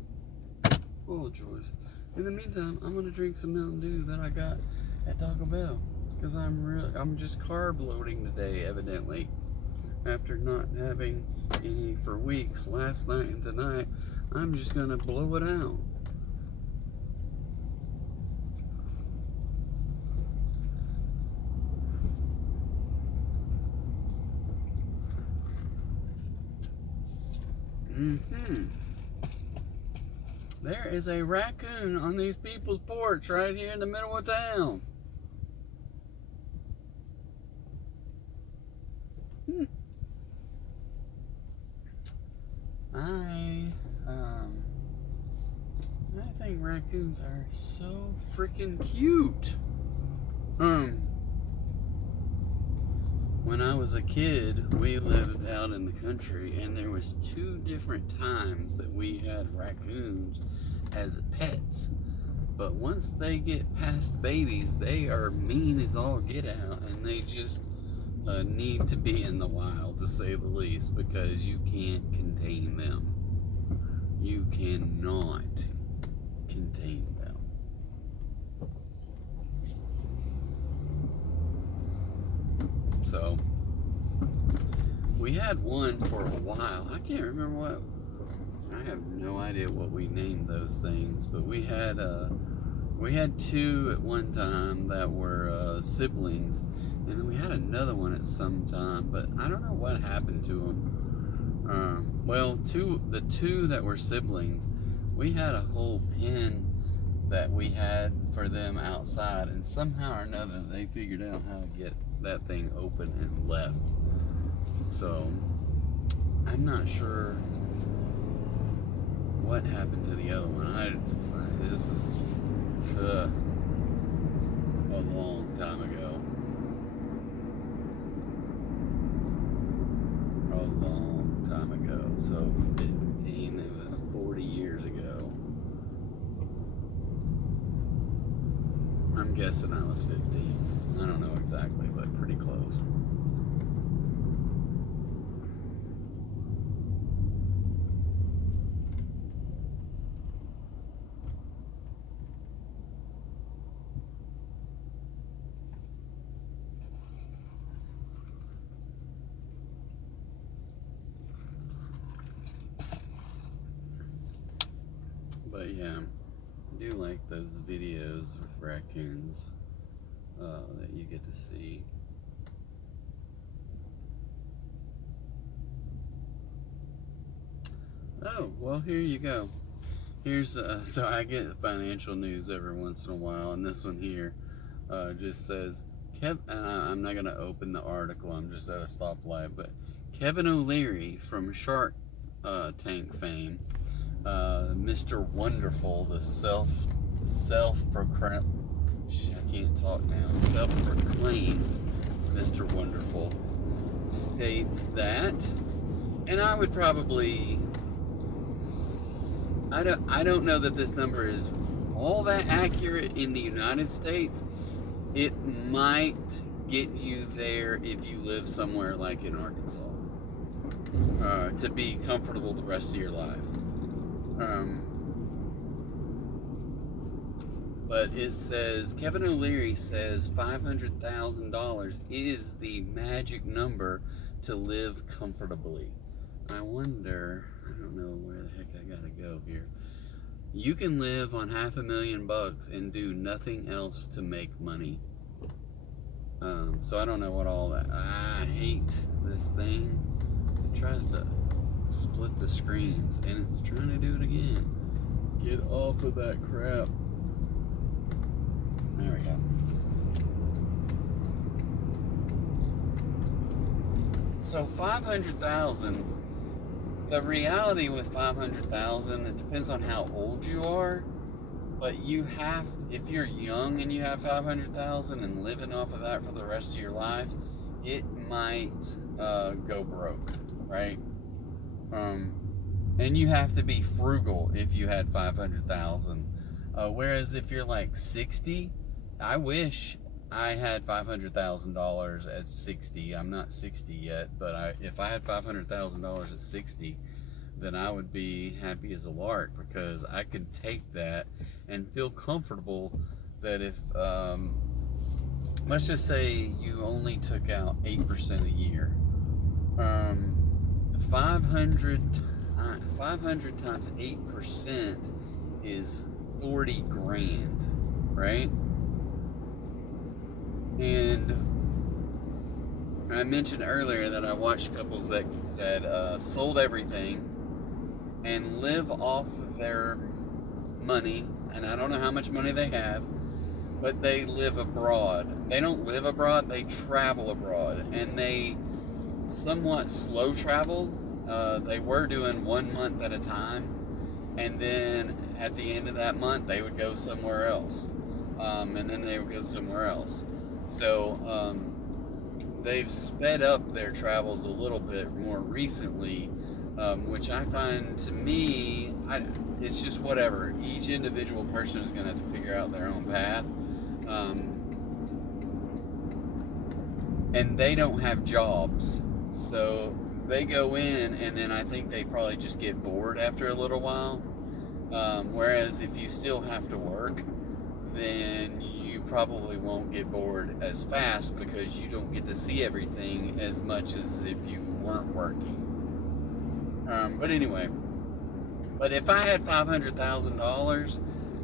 All the joys. In the meantime, I'm gonna drink some Mountain Dew that I got at Taco Bell, because I'm just carb loading today, evidently. After not having any for weeks, last night and tonight, I'm just gonna blow it out. There is a raccoon on these people's porch right here in the middle of town. I think raccoons are so freaking cute. When I was a kid, we lived out in the country, and there was 2 different times that we had raccoons as pets. But once they get past babies, they are mean as all get out, and they just need to be in the wild, to say the least, because you can't contain them. You cannot contain them. So we had one for a while. I can't remember what. I have no idea what we named those things, but we had 2 at one time that were siblings, and then we had another one at some time, but I don't know what happened to them. Well, the two that were siblings, we had a whole pen that we had for them outside, and somehow or another they figured out how to get that thing open and left. So I'm not sure what happened to the other one. This is a long time ago. A long time ago. So 15, it was 40 years ago. I'm guessing I was 15. I don't know exactly, but pretty close. But yeah, I do like those videos with raccoons that you get to see. Oh, well, here you go. Here's, so I get financial news every once in a while, and this one here just says, I'm not going to open the article, I'm just at a stoplight, but Kevin O'Leary from Shark Tank fame, Mr. Wonderful, the self-proclaimed, I can't talk now, self-proclaimed Mr. Wonderful, states that, and I would probably, I don't know that this number is all that accurate in the United States. It might get you there if you live somewhere like in Arkansas, to be comfortable the rest of your life. But it says, Kevin O'Leary says $500,000 is the magic number to live comfortably. I wonder, I don't know where the heck I gotta go here. You can live on $500,000 and do nothing else to make money. So I don't know what all that, I hate this thing. It tries to split the screens and it's trying to do it again. Get off of that crap. There we go. So 500,000. The reality with 500,000, it depends on how old you are. But you have, if you're young and you have 500,000 and living off of that for the rest of your life, it might go broke, right? And you have to be frugal if you had 500,000. Whereas if you're like 60, I wish I had $500,000 at 60. I'm not 60 yet, but if I had $500,000 at 60, then I would be happy as a lark, because I could take that and feel comfortable that if, let's just say you only took out 8% a year, 500 times 8% is 40 grand, right? And I mentioned earlier that I watched couples that sold everything and live off of their money, and I don't know how much money they have, but they live abroad. They don't live abroad, they travel abroad, and they somewhat slow travel. They were doing 1 month at a time, and then at the end of that month they would go somewhere else, and then they would go somewhere else. So they've sped up their travels a little bit more recently, which I find, to me, it's just whatever. Each individual person is going to have to figure out their own path. And they don't have jobs, so they go in, and then I think they probably just get bored after a little while. Whereas if you still have to work, then you probably won't get bored as fast, because you don't get to see everything as much as if you weren't working. But anyway, but if I had $500,000,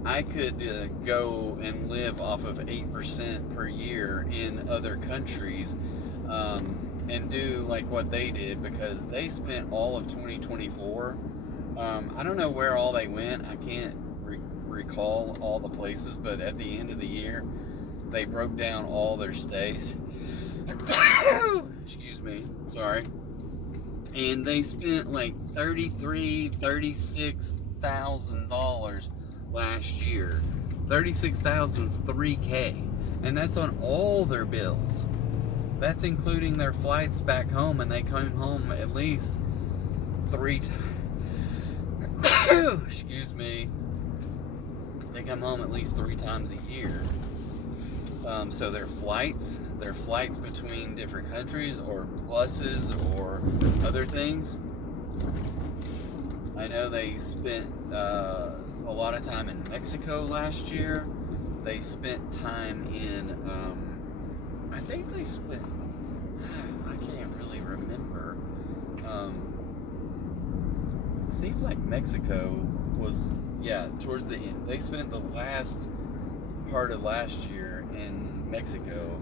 I could go and live off of 8% per year in other countries, and do like what they did, because they spent all of 2024. I don't know where all they went. I can't recall all the places, but at the end of the year, they broke down all their stays. Excuse me, sorry. And they spent like $36,000 last year. 36,000 is $3K, and that's on all their bills. That's including their flights back home, and they come home at least 3 times. Excuse me. They come home at least 3 times a year. So their flights between different countries or buses or other things. I know they spent a lot of time in Mexico last year. They spent time in, I think they spent, I can't really remember. It seems like Mexico was, towards the end. They spent the last part of last year in Mexico.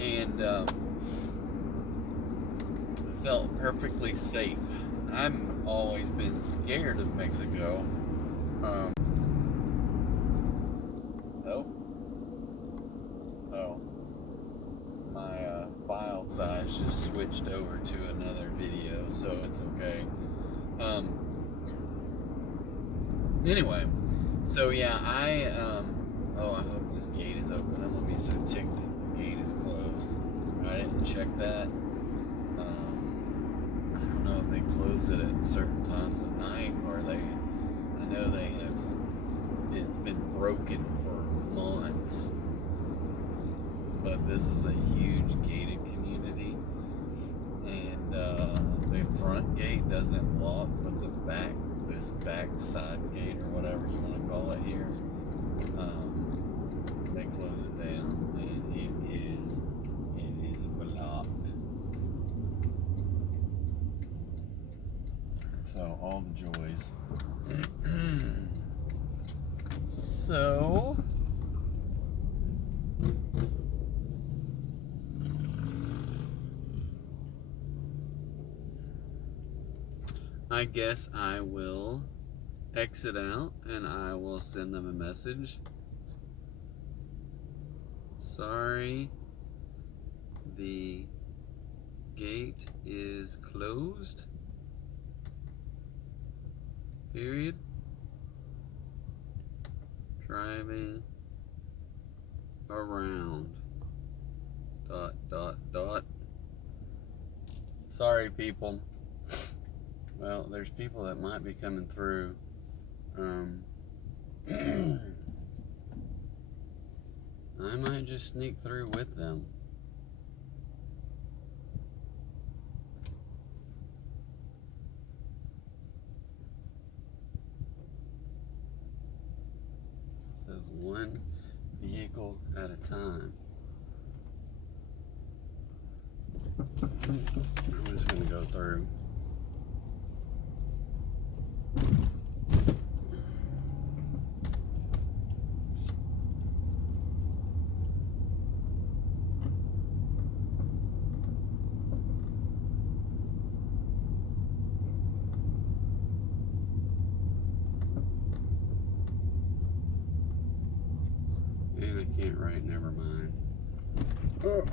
And felt perfectly safe. I've always been scared of Mexico. My file size just switched over to another video, so it's okay. Anyway, so yeah, I hope this gate is open. I'm gonna be so ticked that the gate is closed. I didn't check that. I don't know if they close it at certain times at night, or I know they have, it's been broken for months. But this is a huge gated community, and the front gate doesn't lock, but this back side gate, or whatever you want to call it here, they close it down, and it is blocked. So all the joys. So I guess I will exit out and I will send them a message. Sorry, the gate is closed. Period. Driving around. ... Sorry, people. Well, there's people that might be coming through. I might just sneak through with them. It says one vehicle at a time. I'm just gonna go through. And I can't write, never mind. Oh,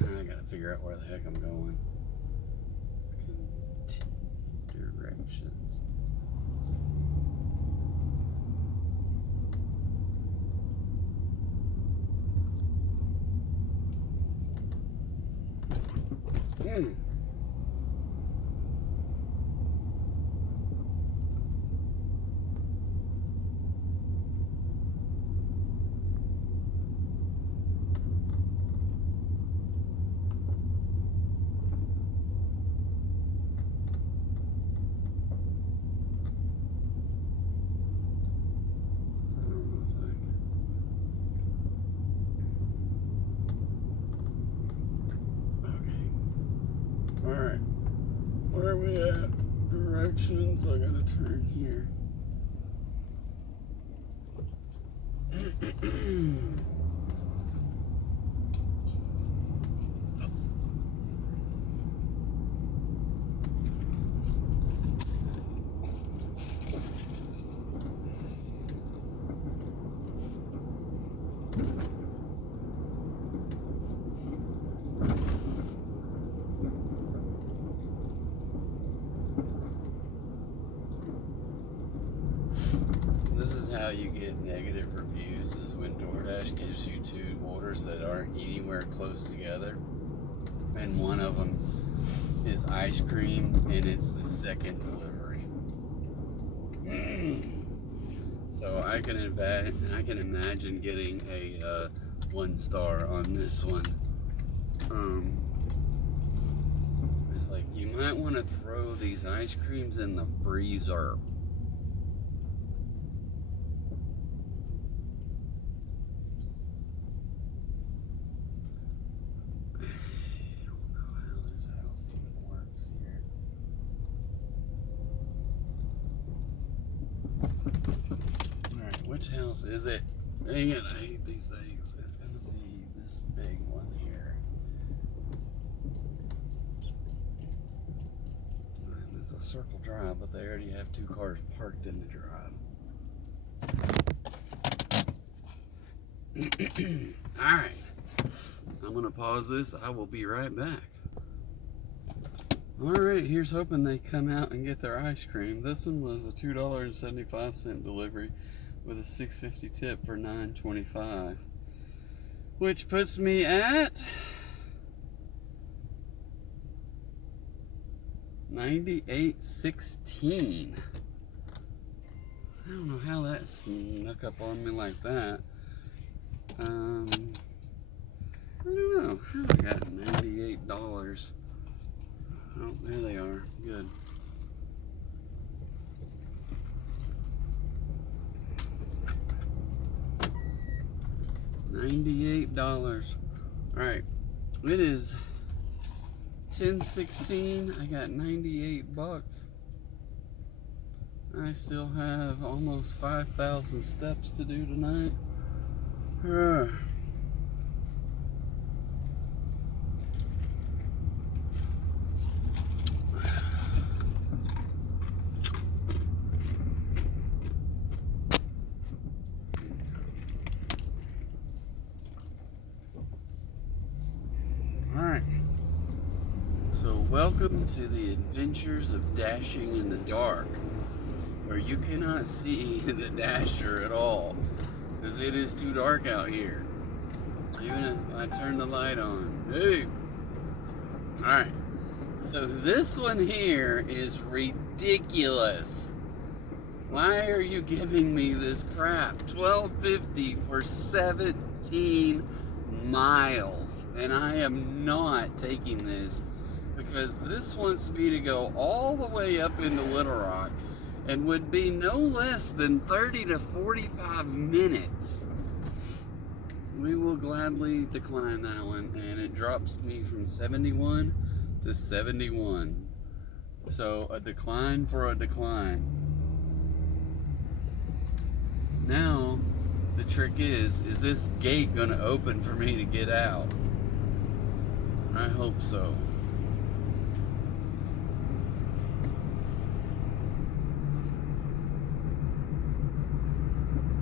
I gotta figure out where the heck I'm going. Continue directions. Alright, where are we at? Directions, I gotta turn here. This is how you get negative reviews, is when DoorDash gives you two orders that aren't anywhere close together. and one of them is ice cream, and it's the second delivery. So I can imagine getting a 1 star on this one. It's like, you might want to throw these ice creams in the freezer. Which house is it? Dang it, I hate these things. It's gonna be this big one here. And it's a circle drive, but they already have 2 cars parked in the drive. Alright. I'm gonna pause this. I will be right back. Alright, here's hoping they come out and get their ice cream. This one was a $2.75 delivery with a $6.50 tip for $9.25, which puts me at $98.16. I don't know how that snuck up on me like that. I don't know how I got $98. Oh, there they are. Good. $98. Alright, it is 10:16. I got $98. I still have almost 5,000 steps to do tonight. Alright, so welcome to the adventures of dashing in the dark, where you cannot see the dasher at all, because it is too dark out here, even if I turn the light on. Hey! Alright, so this one here is ridiculous. Why are you giving me this crap? $12.50 for 17 miles, and I am not taking this because this wants me to go all the way up into Little Rock and would be no less than 30 to 45 minutes. We will gladly decline that one, and it drops me from 71 to 71. So a decline for a decline. Now the trick is this gate gonna open for me to get out? I hope so.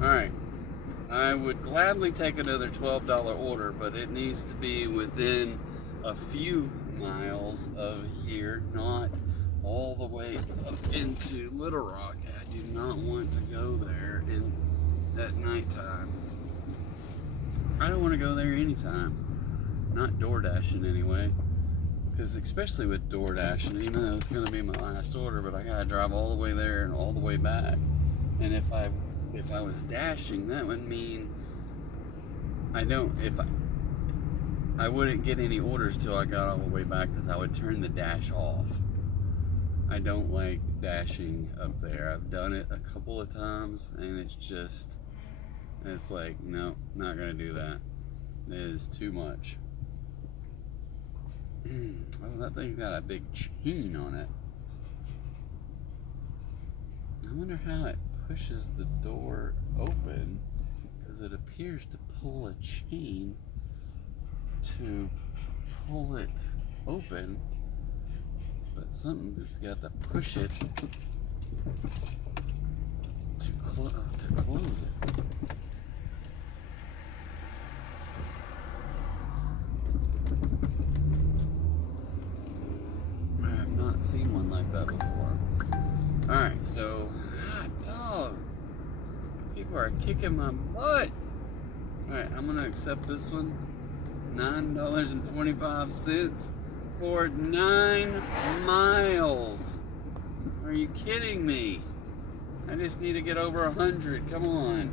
Alright, I would gladly take another $12 order, but it needs to be within a few miles of here, not all the way up into Little Rock. I do not want to go there at nighttime. I don't want to go there anytime. Not DoorDashing anyway. Because especially with DoorDashing, even though it's going to be my last order, but I got to drive all the way there and all the way back. And if I was dashing, that would mean I wouldn't get any orders till I got all the way back, because I would turn the dash off. I don't like dashing up there. I've done it a couple of times, and it's like, no, not gonna do that. It is too much. Oh, that thing's got a big chain on it. I wonder how it pushes the door open, because it appears to pull a chain to pull it open, but something that's got to push it to close it. I have not seen one like that before. Alright, so, dog, people are kicking my butt. Alright, I'm gonna accept this one. $9.25. for 9 miles. Are you kidding me? I just need to get over 100. Come on.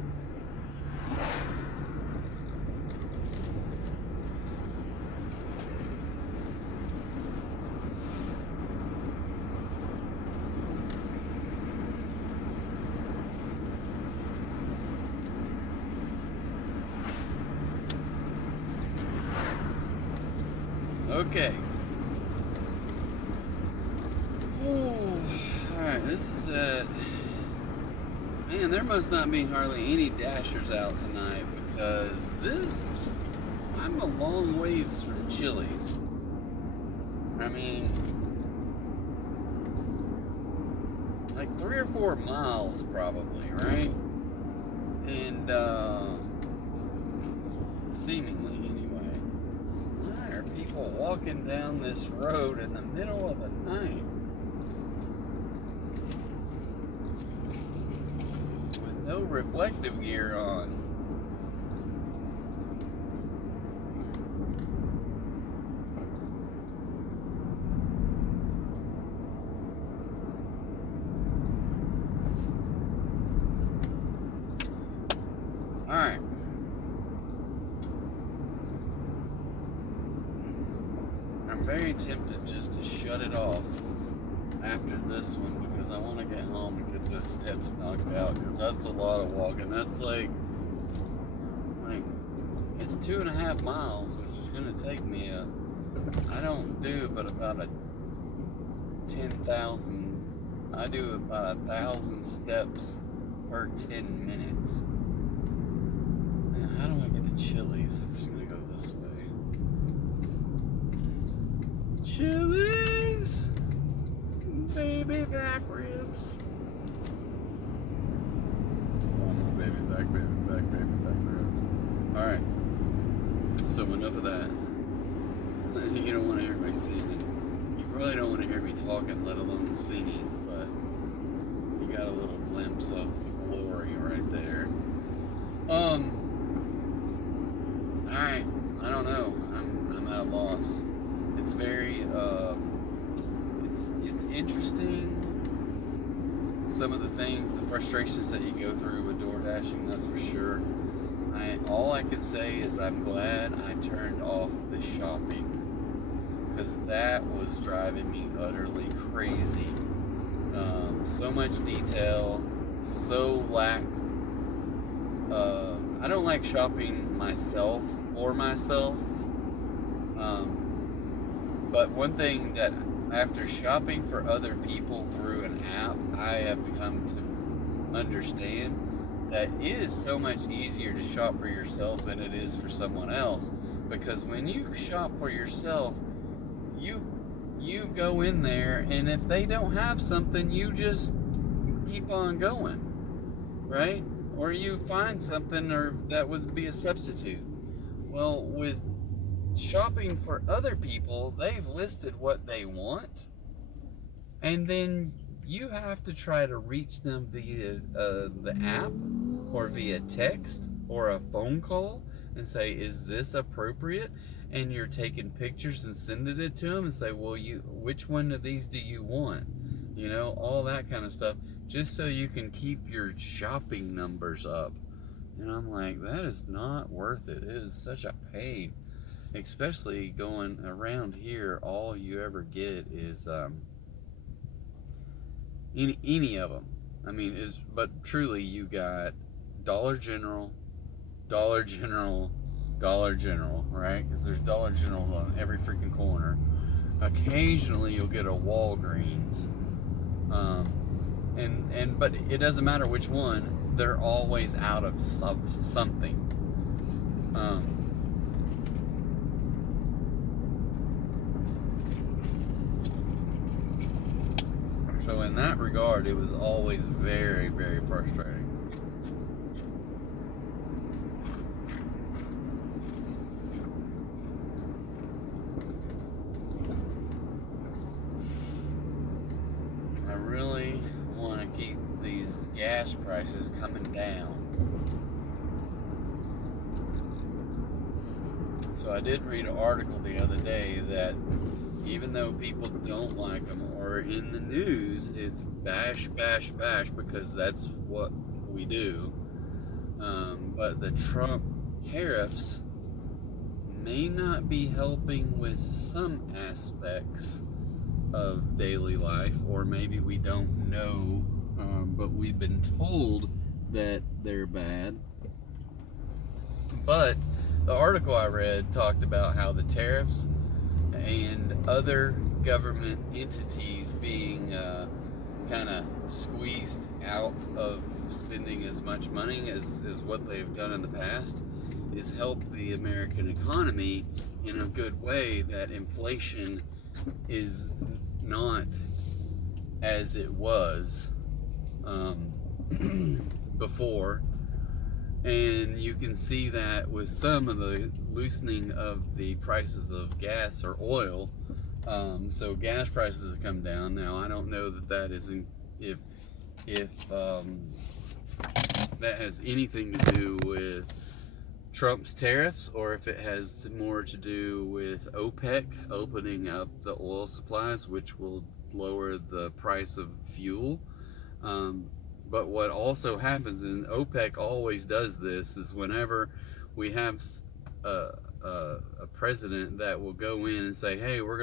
Okay. Alright, this is it. Man, there must not be hardly any dashers out tonight because I'm a long ways from Chili's. I mean, like 3 or 4 miles probably, right? And, seemingly anyway. Why are people walking down this road in the middle of the night? No reflective gear on. Alright. I'm very tempted just to shut it off after this one because I want to get home and get those steps knocked out because that's a lot of walking. That's like it's 2.5 miles, which is going to take me I don't do but about 10,000. I do about 1,000 steps per 10 minutes. Man, how do I get to Chili's? I'm just going to go this way. Chili's! Baby back ribs. Oh, baby back ribs. Alright. So enough of that. You don't want to hear me singing. You really don't want to hear me talking, let alone singing, but you got a little glimpse of the glory right there. Alright. I don't know. I'm at a loss. It's very it's interesting, some of the things, the frustrations that you go through with DoorDashing, that's for sure. All I could say is I'm glad I turned off the shopping because that was driving me utterly crazy. So much detail, so I don't like shopping myself for myself. But one thing that after shopping for other people through an app, I have come to understand that it is so much easier to shop for yourself than it is for someone else. Because when you shop for yourself, you go in there, and if they don't have something, you just keep on going, right? Or you find something or that would be a substitute. Well, with shopping for other people, they've listed what they want, and then you have to try to reach them via the app or via text or a phone call and say, is this appropriate? And you're taking pictures and sending it to them and say, well, which one of these do you want? You know, all that kind of stuff, just so you can keep your shopping numbers up. And I'm like, that is not worth it. It is such a pain. Especially going around here, all you ever get is any of them. I mean, but truly, you got Dollar General, right? Because there's Dollar General on every freaking corner. Occasionally, you'll get a Walgreens, but it doesn't matter which one. They're always out of something. So in that regard, it was always very, very frustrating. I really want to keep these gas prices coming down. So I did read an article the other day that even though people don't like them, or in the news, it's bash, bash, bash, because that's what we do. But the Trump tariffs may not be helping with some aspects of daily life, or maybe we don't know, but we've been told that they're bad. But the article I read talked about how the tariffs and other government entities being kind of squeezed out of spending as much money as what they've done in the past is help the American economy in a good way, that inflation is not as it was before. And you can see that with some of the loosening of the prices of gas or oil. So gas prices have come down. Now I don't know that isn't, if that has anything to do with Trump's tariffs, or if it has more to do with OPEC opening up the oil supplies, which will lower the price of fuel. But what also happens, and OPEC always does this, is whenever we have a president that will go in and say, "Hey, we're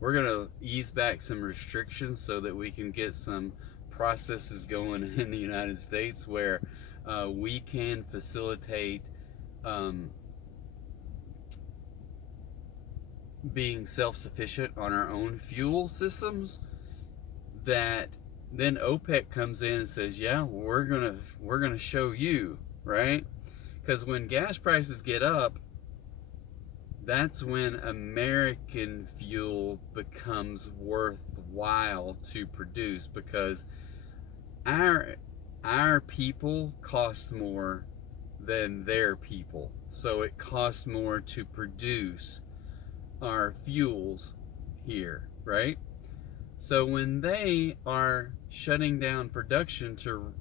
gonna ease back some restrictions so that we can get some processes going in the United States where we can facilitate being self-sufficient on our own fuel systems," that then OPEC comes in and says, "Yeah, we're gonna show you," right? Because when gas prices get up, that's when American fuel becomes worthwhile to produce, because our people cost more than their people, so it costs more to produce our fuels here, right? So when they are shutting down production so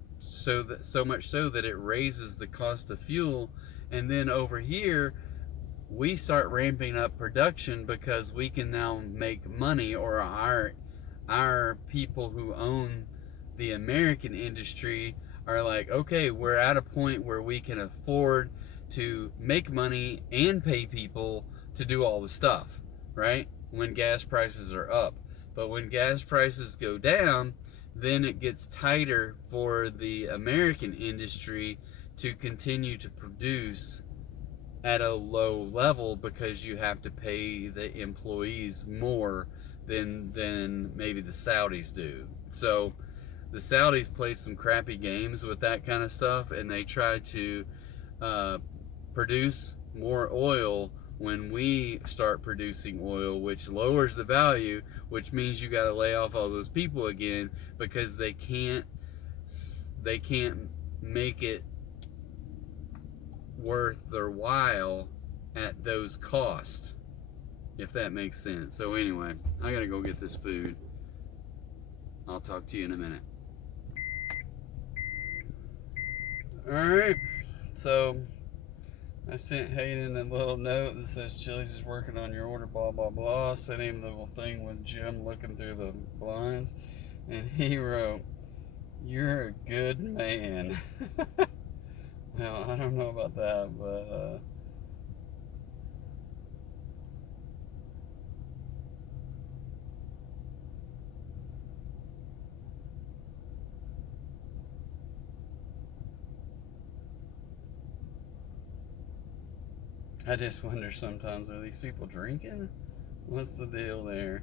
much so that it raises the cost of fuel, and then over here we start ramping up production because we can now make money, or our people who own the American industry are like, okay, we're at a point where we can afford to make money and pay people to do all the stuff, right? When gas prices are up. But when gas prices go down, then it gets tighter for the American industry to continue to produce at a low level, because you have to pay the employees more than maybe the Saudis do. So the Saudis play some crappy games with that kind of stuff, and they try to produce more oil when we start producing oil, which lowers the value, which means you got to lay off all those people again, because they can't make it worth their while at those costs, if that makes sense. So anyway, I gotta go get this food. I'll talk to you in a minute. Alright, so I sent Hayden a little note that says Chili's is working on your order, blah blah blah. Sent him the little thing with Jim looking through the blinds, and he wrote, "You're a good man." Well, I don't know about that, but I just wonder sometimes, are these people drinking? What's the deal there?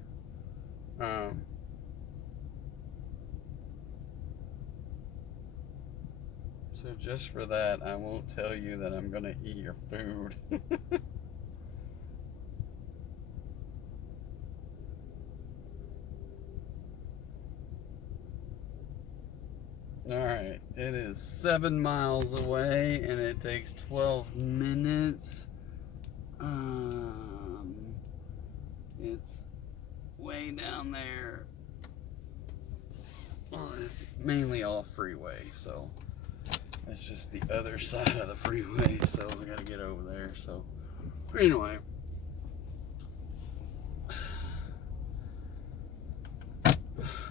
So just for that, I won't tell you that I'm gonna eat your food. Alright, it is 7 miles away and it takes 12 minutes. It's way down there. Well, it's mainly all freeway, so it's just the other side of the freeway, so I gotta get over there. So anyway,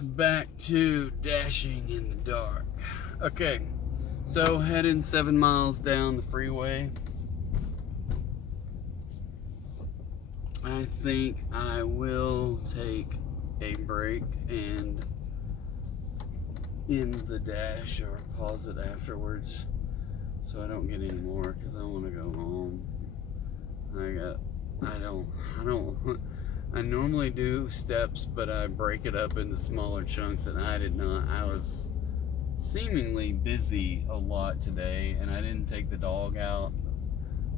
back to dashing in the dark. Okay, so heading 7 miles down the freeway. I think I will take a break and end the dash or pause it afterwards so I don't get any more, because I want to go home. I normally do steps, but I break it up into smaller chunks, and I did not. I was seemingly busy a lot today, and I didn't take the dog out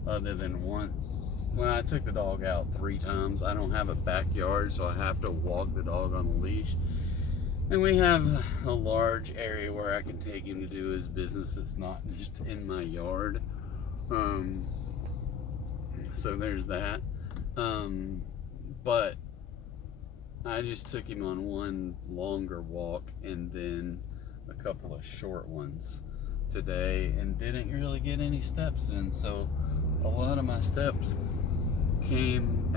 other than once. Well, I took the dog out 3 times. I don't have a backyard, so I have to walk the dog on a leash. And we have a large area where I can take him to do his business. It's not just in my yard. So there's that. But I just took him on one longer walk and then a couple of short ones today, and didn't really get any steps in. So a lot of my steps came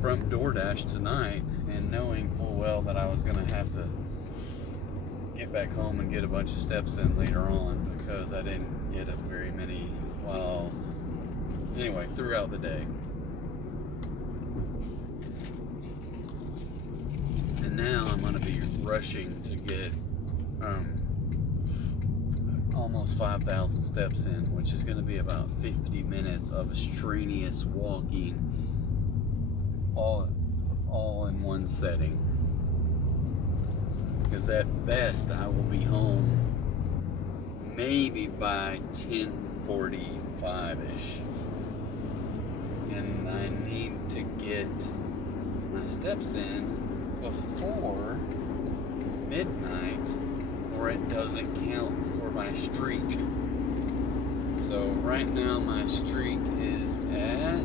from DoorDash tonight, and knowing full well that I was going to have to get back home and get a bunch of steps in later on, because I didn't get up very many throughout the day. And now I'm going to be rushing to get almost 5,000 steps in, which is going to be about 50 minutes of strenuous walking, all in one setting. Because at best I will be home maybe by 10:45ish, and I need to get my steps in before midnight, or it doesn't count for my streak. So right now my streak is at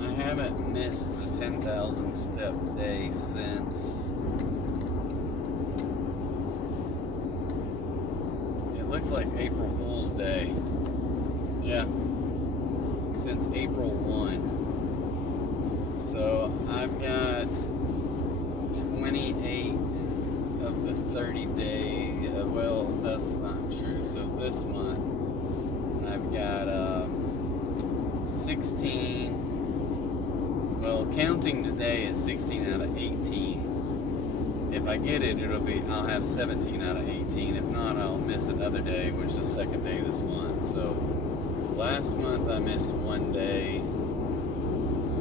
I haven't missed a 10,000 step day since looks like April Fool's Day. Yeah, since April 1. So I've got 28 of the 30 day, well, that's not true. So this month I've got 16, well, counting today it's 16 out of 18. If I get it, I'll have 17 out of 18. If not, I'll miss another day, which is the second day this month. So last month I missed 1 day.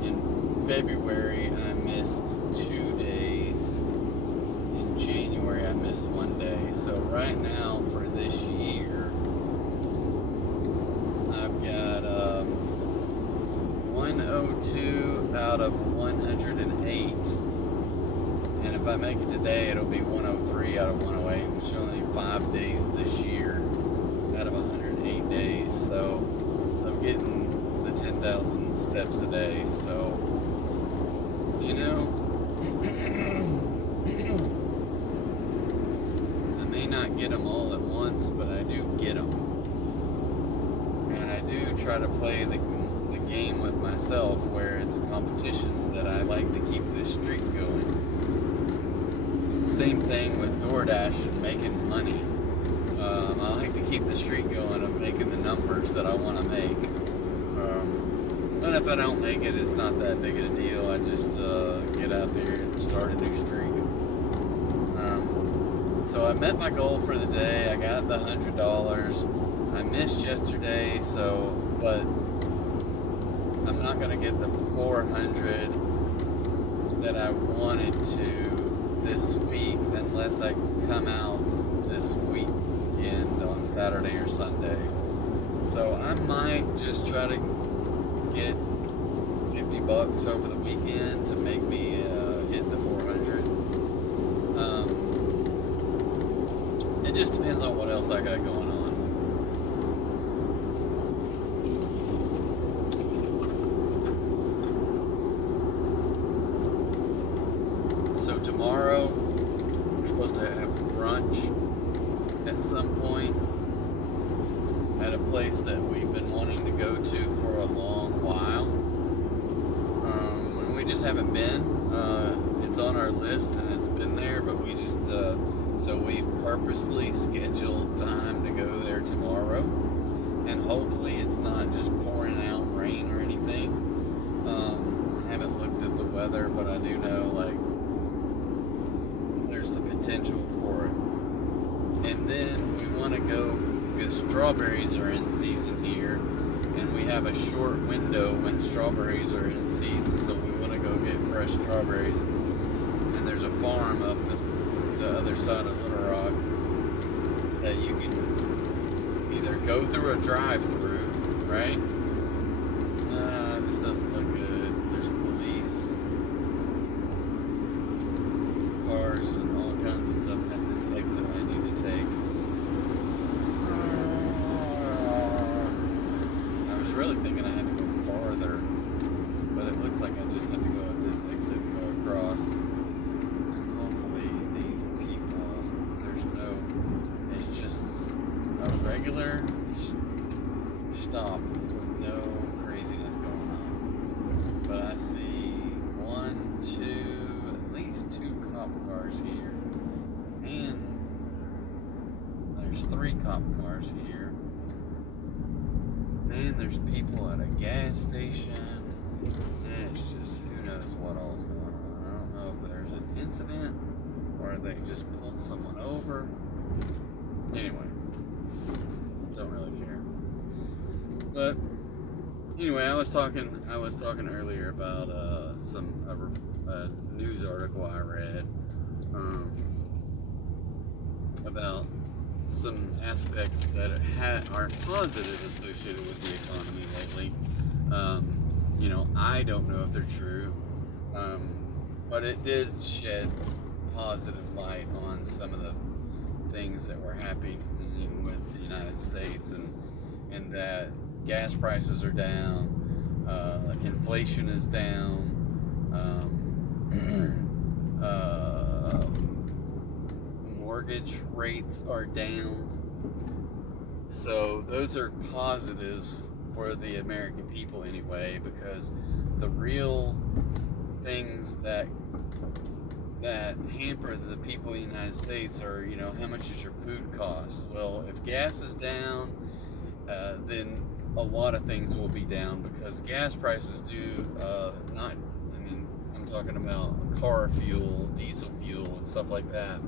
In February I missed 2 days. In January I missed 1 day. So right now for this year, I've got 102 out of 108. And if I make it today, it'll be 103 out of 108, which is only 5 days this year out of 108 days. So of getting the 10,000 steps a day. So, you know, I may not get them all at once, but I do get them. And I do try to play the game with myself, where it's a competition that I like to keep this streak going. Same thing with DoorDash and making money. I like to keep the streak going of making the numbers that I want to make. And if I don't make it, it's not that big of a deal. I just get out there and start a new streak. So I met my goal for the day. I got the $100. I missed yesterday, but I'm not going to get the 400 that I wanted to this week unless I come out this weekend on Saturday or Sunday. So I might just try to get $50 over the weekend to make me hit the 400. It just depends on what else I got going on. So tomorrow supposed to have brunch at some point at a place that we've been wanting to go to for a long while. And we just haven't been. It's on our list and it's been there, but we just, so we've purposely scheduled time to go there tomorrow. And hopefully it's not just pouring out rain or anything. I haven't looked at the weather, but I do know, like, there's the potential for it. And then we want to go, because strawberries are in season here, and we have a short window when strawberries are in season, so we want to go get fresh strawberries. And there's a farm up the other side of Little Rock that you can either go through a drive-through, right? This doesn't look good. There's police, cars, and all kinds of stuff at this exit I need to take. I was really thinking I had to go farther, but it looks like I just had to go at this exit and go across. And hopefully these people, it's just a regular stop with no craziness going on. But I see at least two cop cars here, and there's 3 cop cars here, and there's people at a gas station, and it's just, who knows what all's going on. I don't know if there's an incident, or they just pulled someone over. Anyway, don't really care. But anyway, I was talking earlier about a news article I read about some aspects that are positive associated with the economy lately. I don't know if they're true, but it did shed positive light on some of the things that were happening with the United States, and that gas prices are down, inflation is down, mortgage rates are down. So those are positives for the American people anyway, because the real things that hamper the people in the United States are, how much does your food cost? Well, if gas is down, then a lot of things will be down, because gas prices do I'm talking about car fuel, diesel fuel, and stuff like that.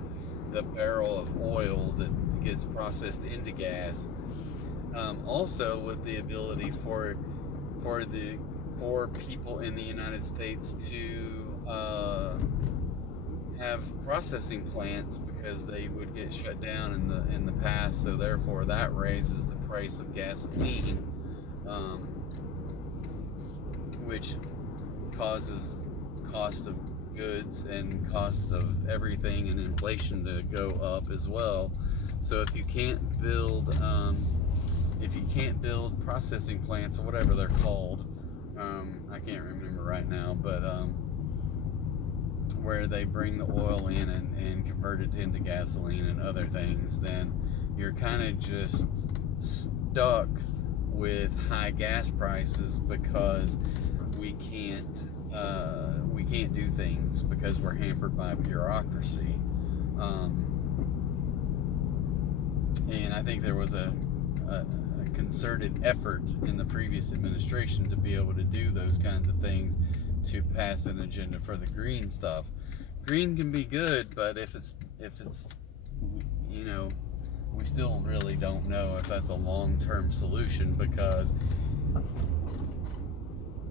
The barrel of oil that gets processed into gas. Also, with the ability for people in the United States to have processing plants, because they would get shut down in the past, so therefore that raises the price of gasoline, which causes cost of goods and cost of everything and inflation to go up as well. So if you can't build processing plants, or whatever they're called, I can't remember right now, but where they bring the oil in and convert it into gasoline and other things, then you're kind of just stuck with high gas prices, because we can't do things, because we're hampered by bureaucracy. And I think there was a concerted effort in the previous administration to be able to do those kinds of things, to pass an agenda for the green stuff. Green can be good, but if it's we still really don't know if that's a long-term solution, because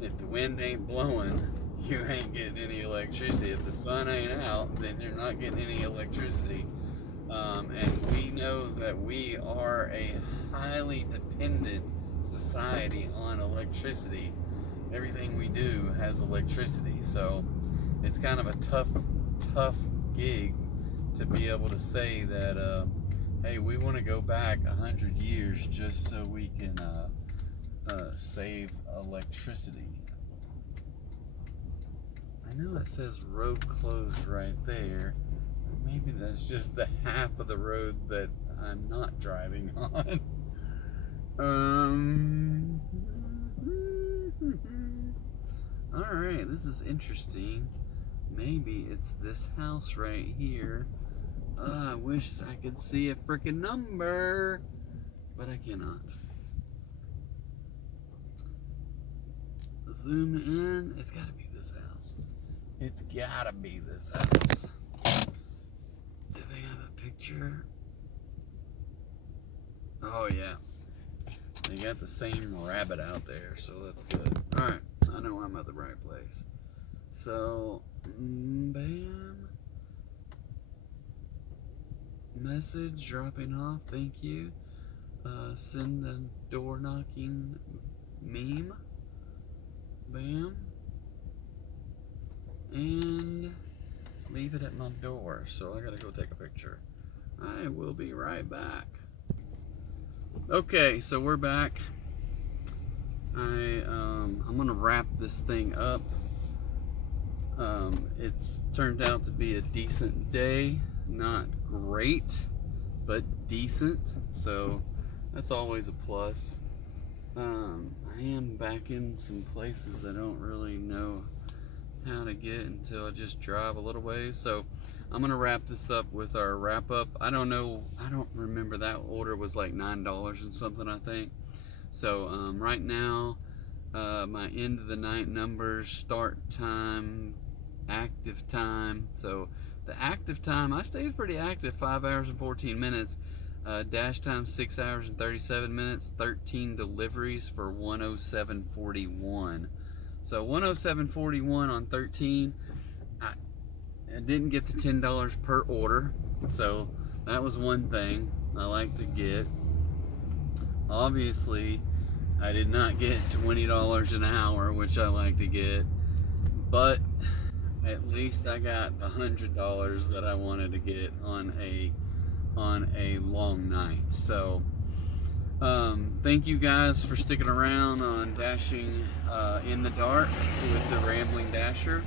if the wind ain't blowing, you ain't getting any electricity. If the sun ain't out, then you're not getting any electricity. And we know that we are a highly dependent society on electricity. Everything we do has electricity, so it's kind of a tough gig to be able to say that, hey, we want to go back 100 years just so we can save electricity. I know it says road closed right there. Maybe that's just the half of the road that I'm not driving on. Alright, this is interesting. Maybe it's this house right here. I wish I could see a freaking number, but I cannot. Zoom in. It's gotta be this house. It's gotta be this house. Do they have a picture? Oh yeah. They got the same rabbit out there, so that's good. Alright, I know I'm at the right place. So, bam. Message dropping off, thank you. Send a door knocking meme. Bam. And leave it at my door, so I gotta go take a picture. I will be right back. Okay, so we're back. I'm gonna wrap this thing up. It's turned out to be a decent day. Not great, but decent. So that's always a plus. I am back in some places I don't really know how to get until I just drive a little ways. So I'm gonna wrap this up with our wrap up. I don't remember, that order was like $9 and something, I think. So right now, my end of the night numbers, start time, active time. So the active time, I stayed pretty active, 5 hours and 14 minutes. Dash time 6 hours and 37 minutes, 13 deliveries for 107.41. So 107.41 on 13. I didn't get the $10 per order, so that was one thing I like to get. Obviously, I did not get $20 an hour, which I like to get, but at least I got the $100 that I wanted to get on a long night. So thank you guys for sticking around on Dashing in the Dark with the Rambling Dasher.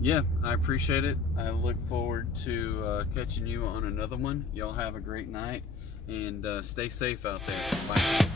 Yeah, I appreciate it. I look forward to catching you on another one. Y'all have a great night, and stay safe out there. Bye.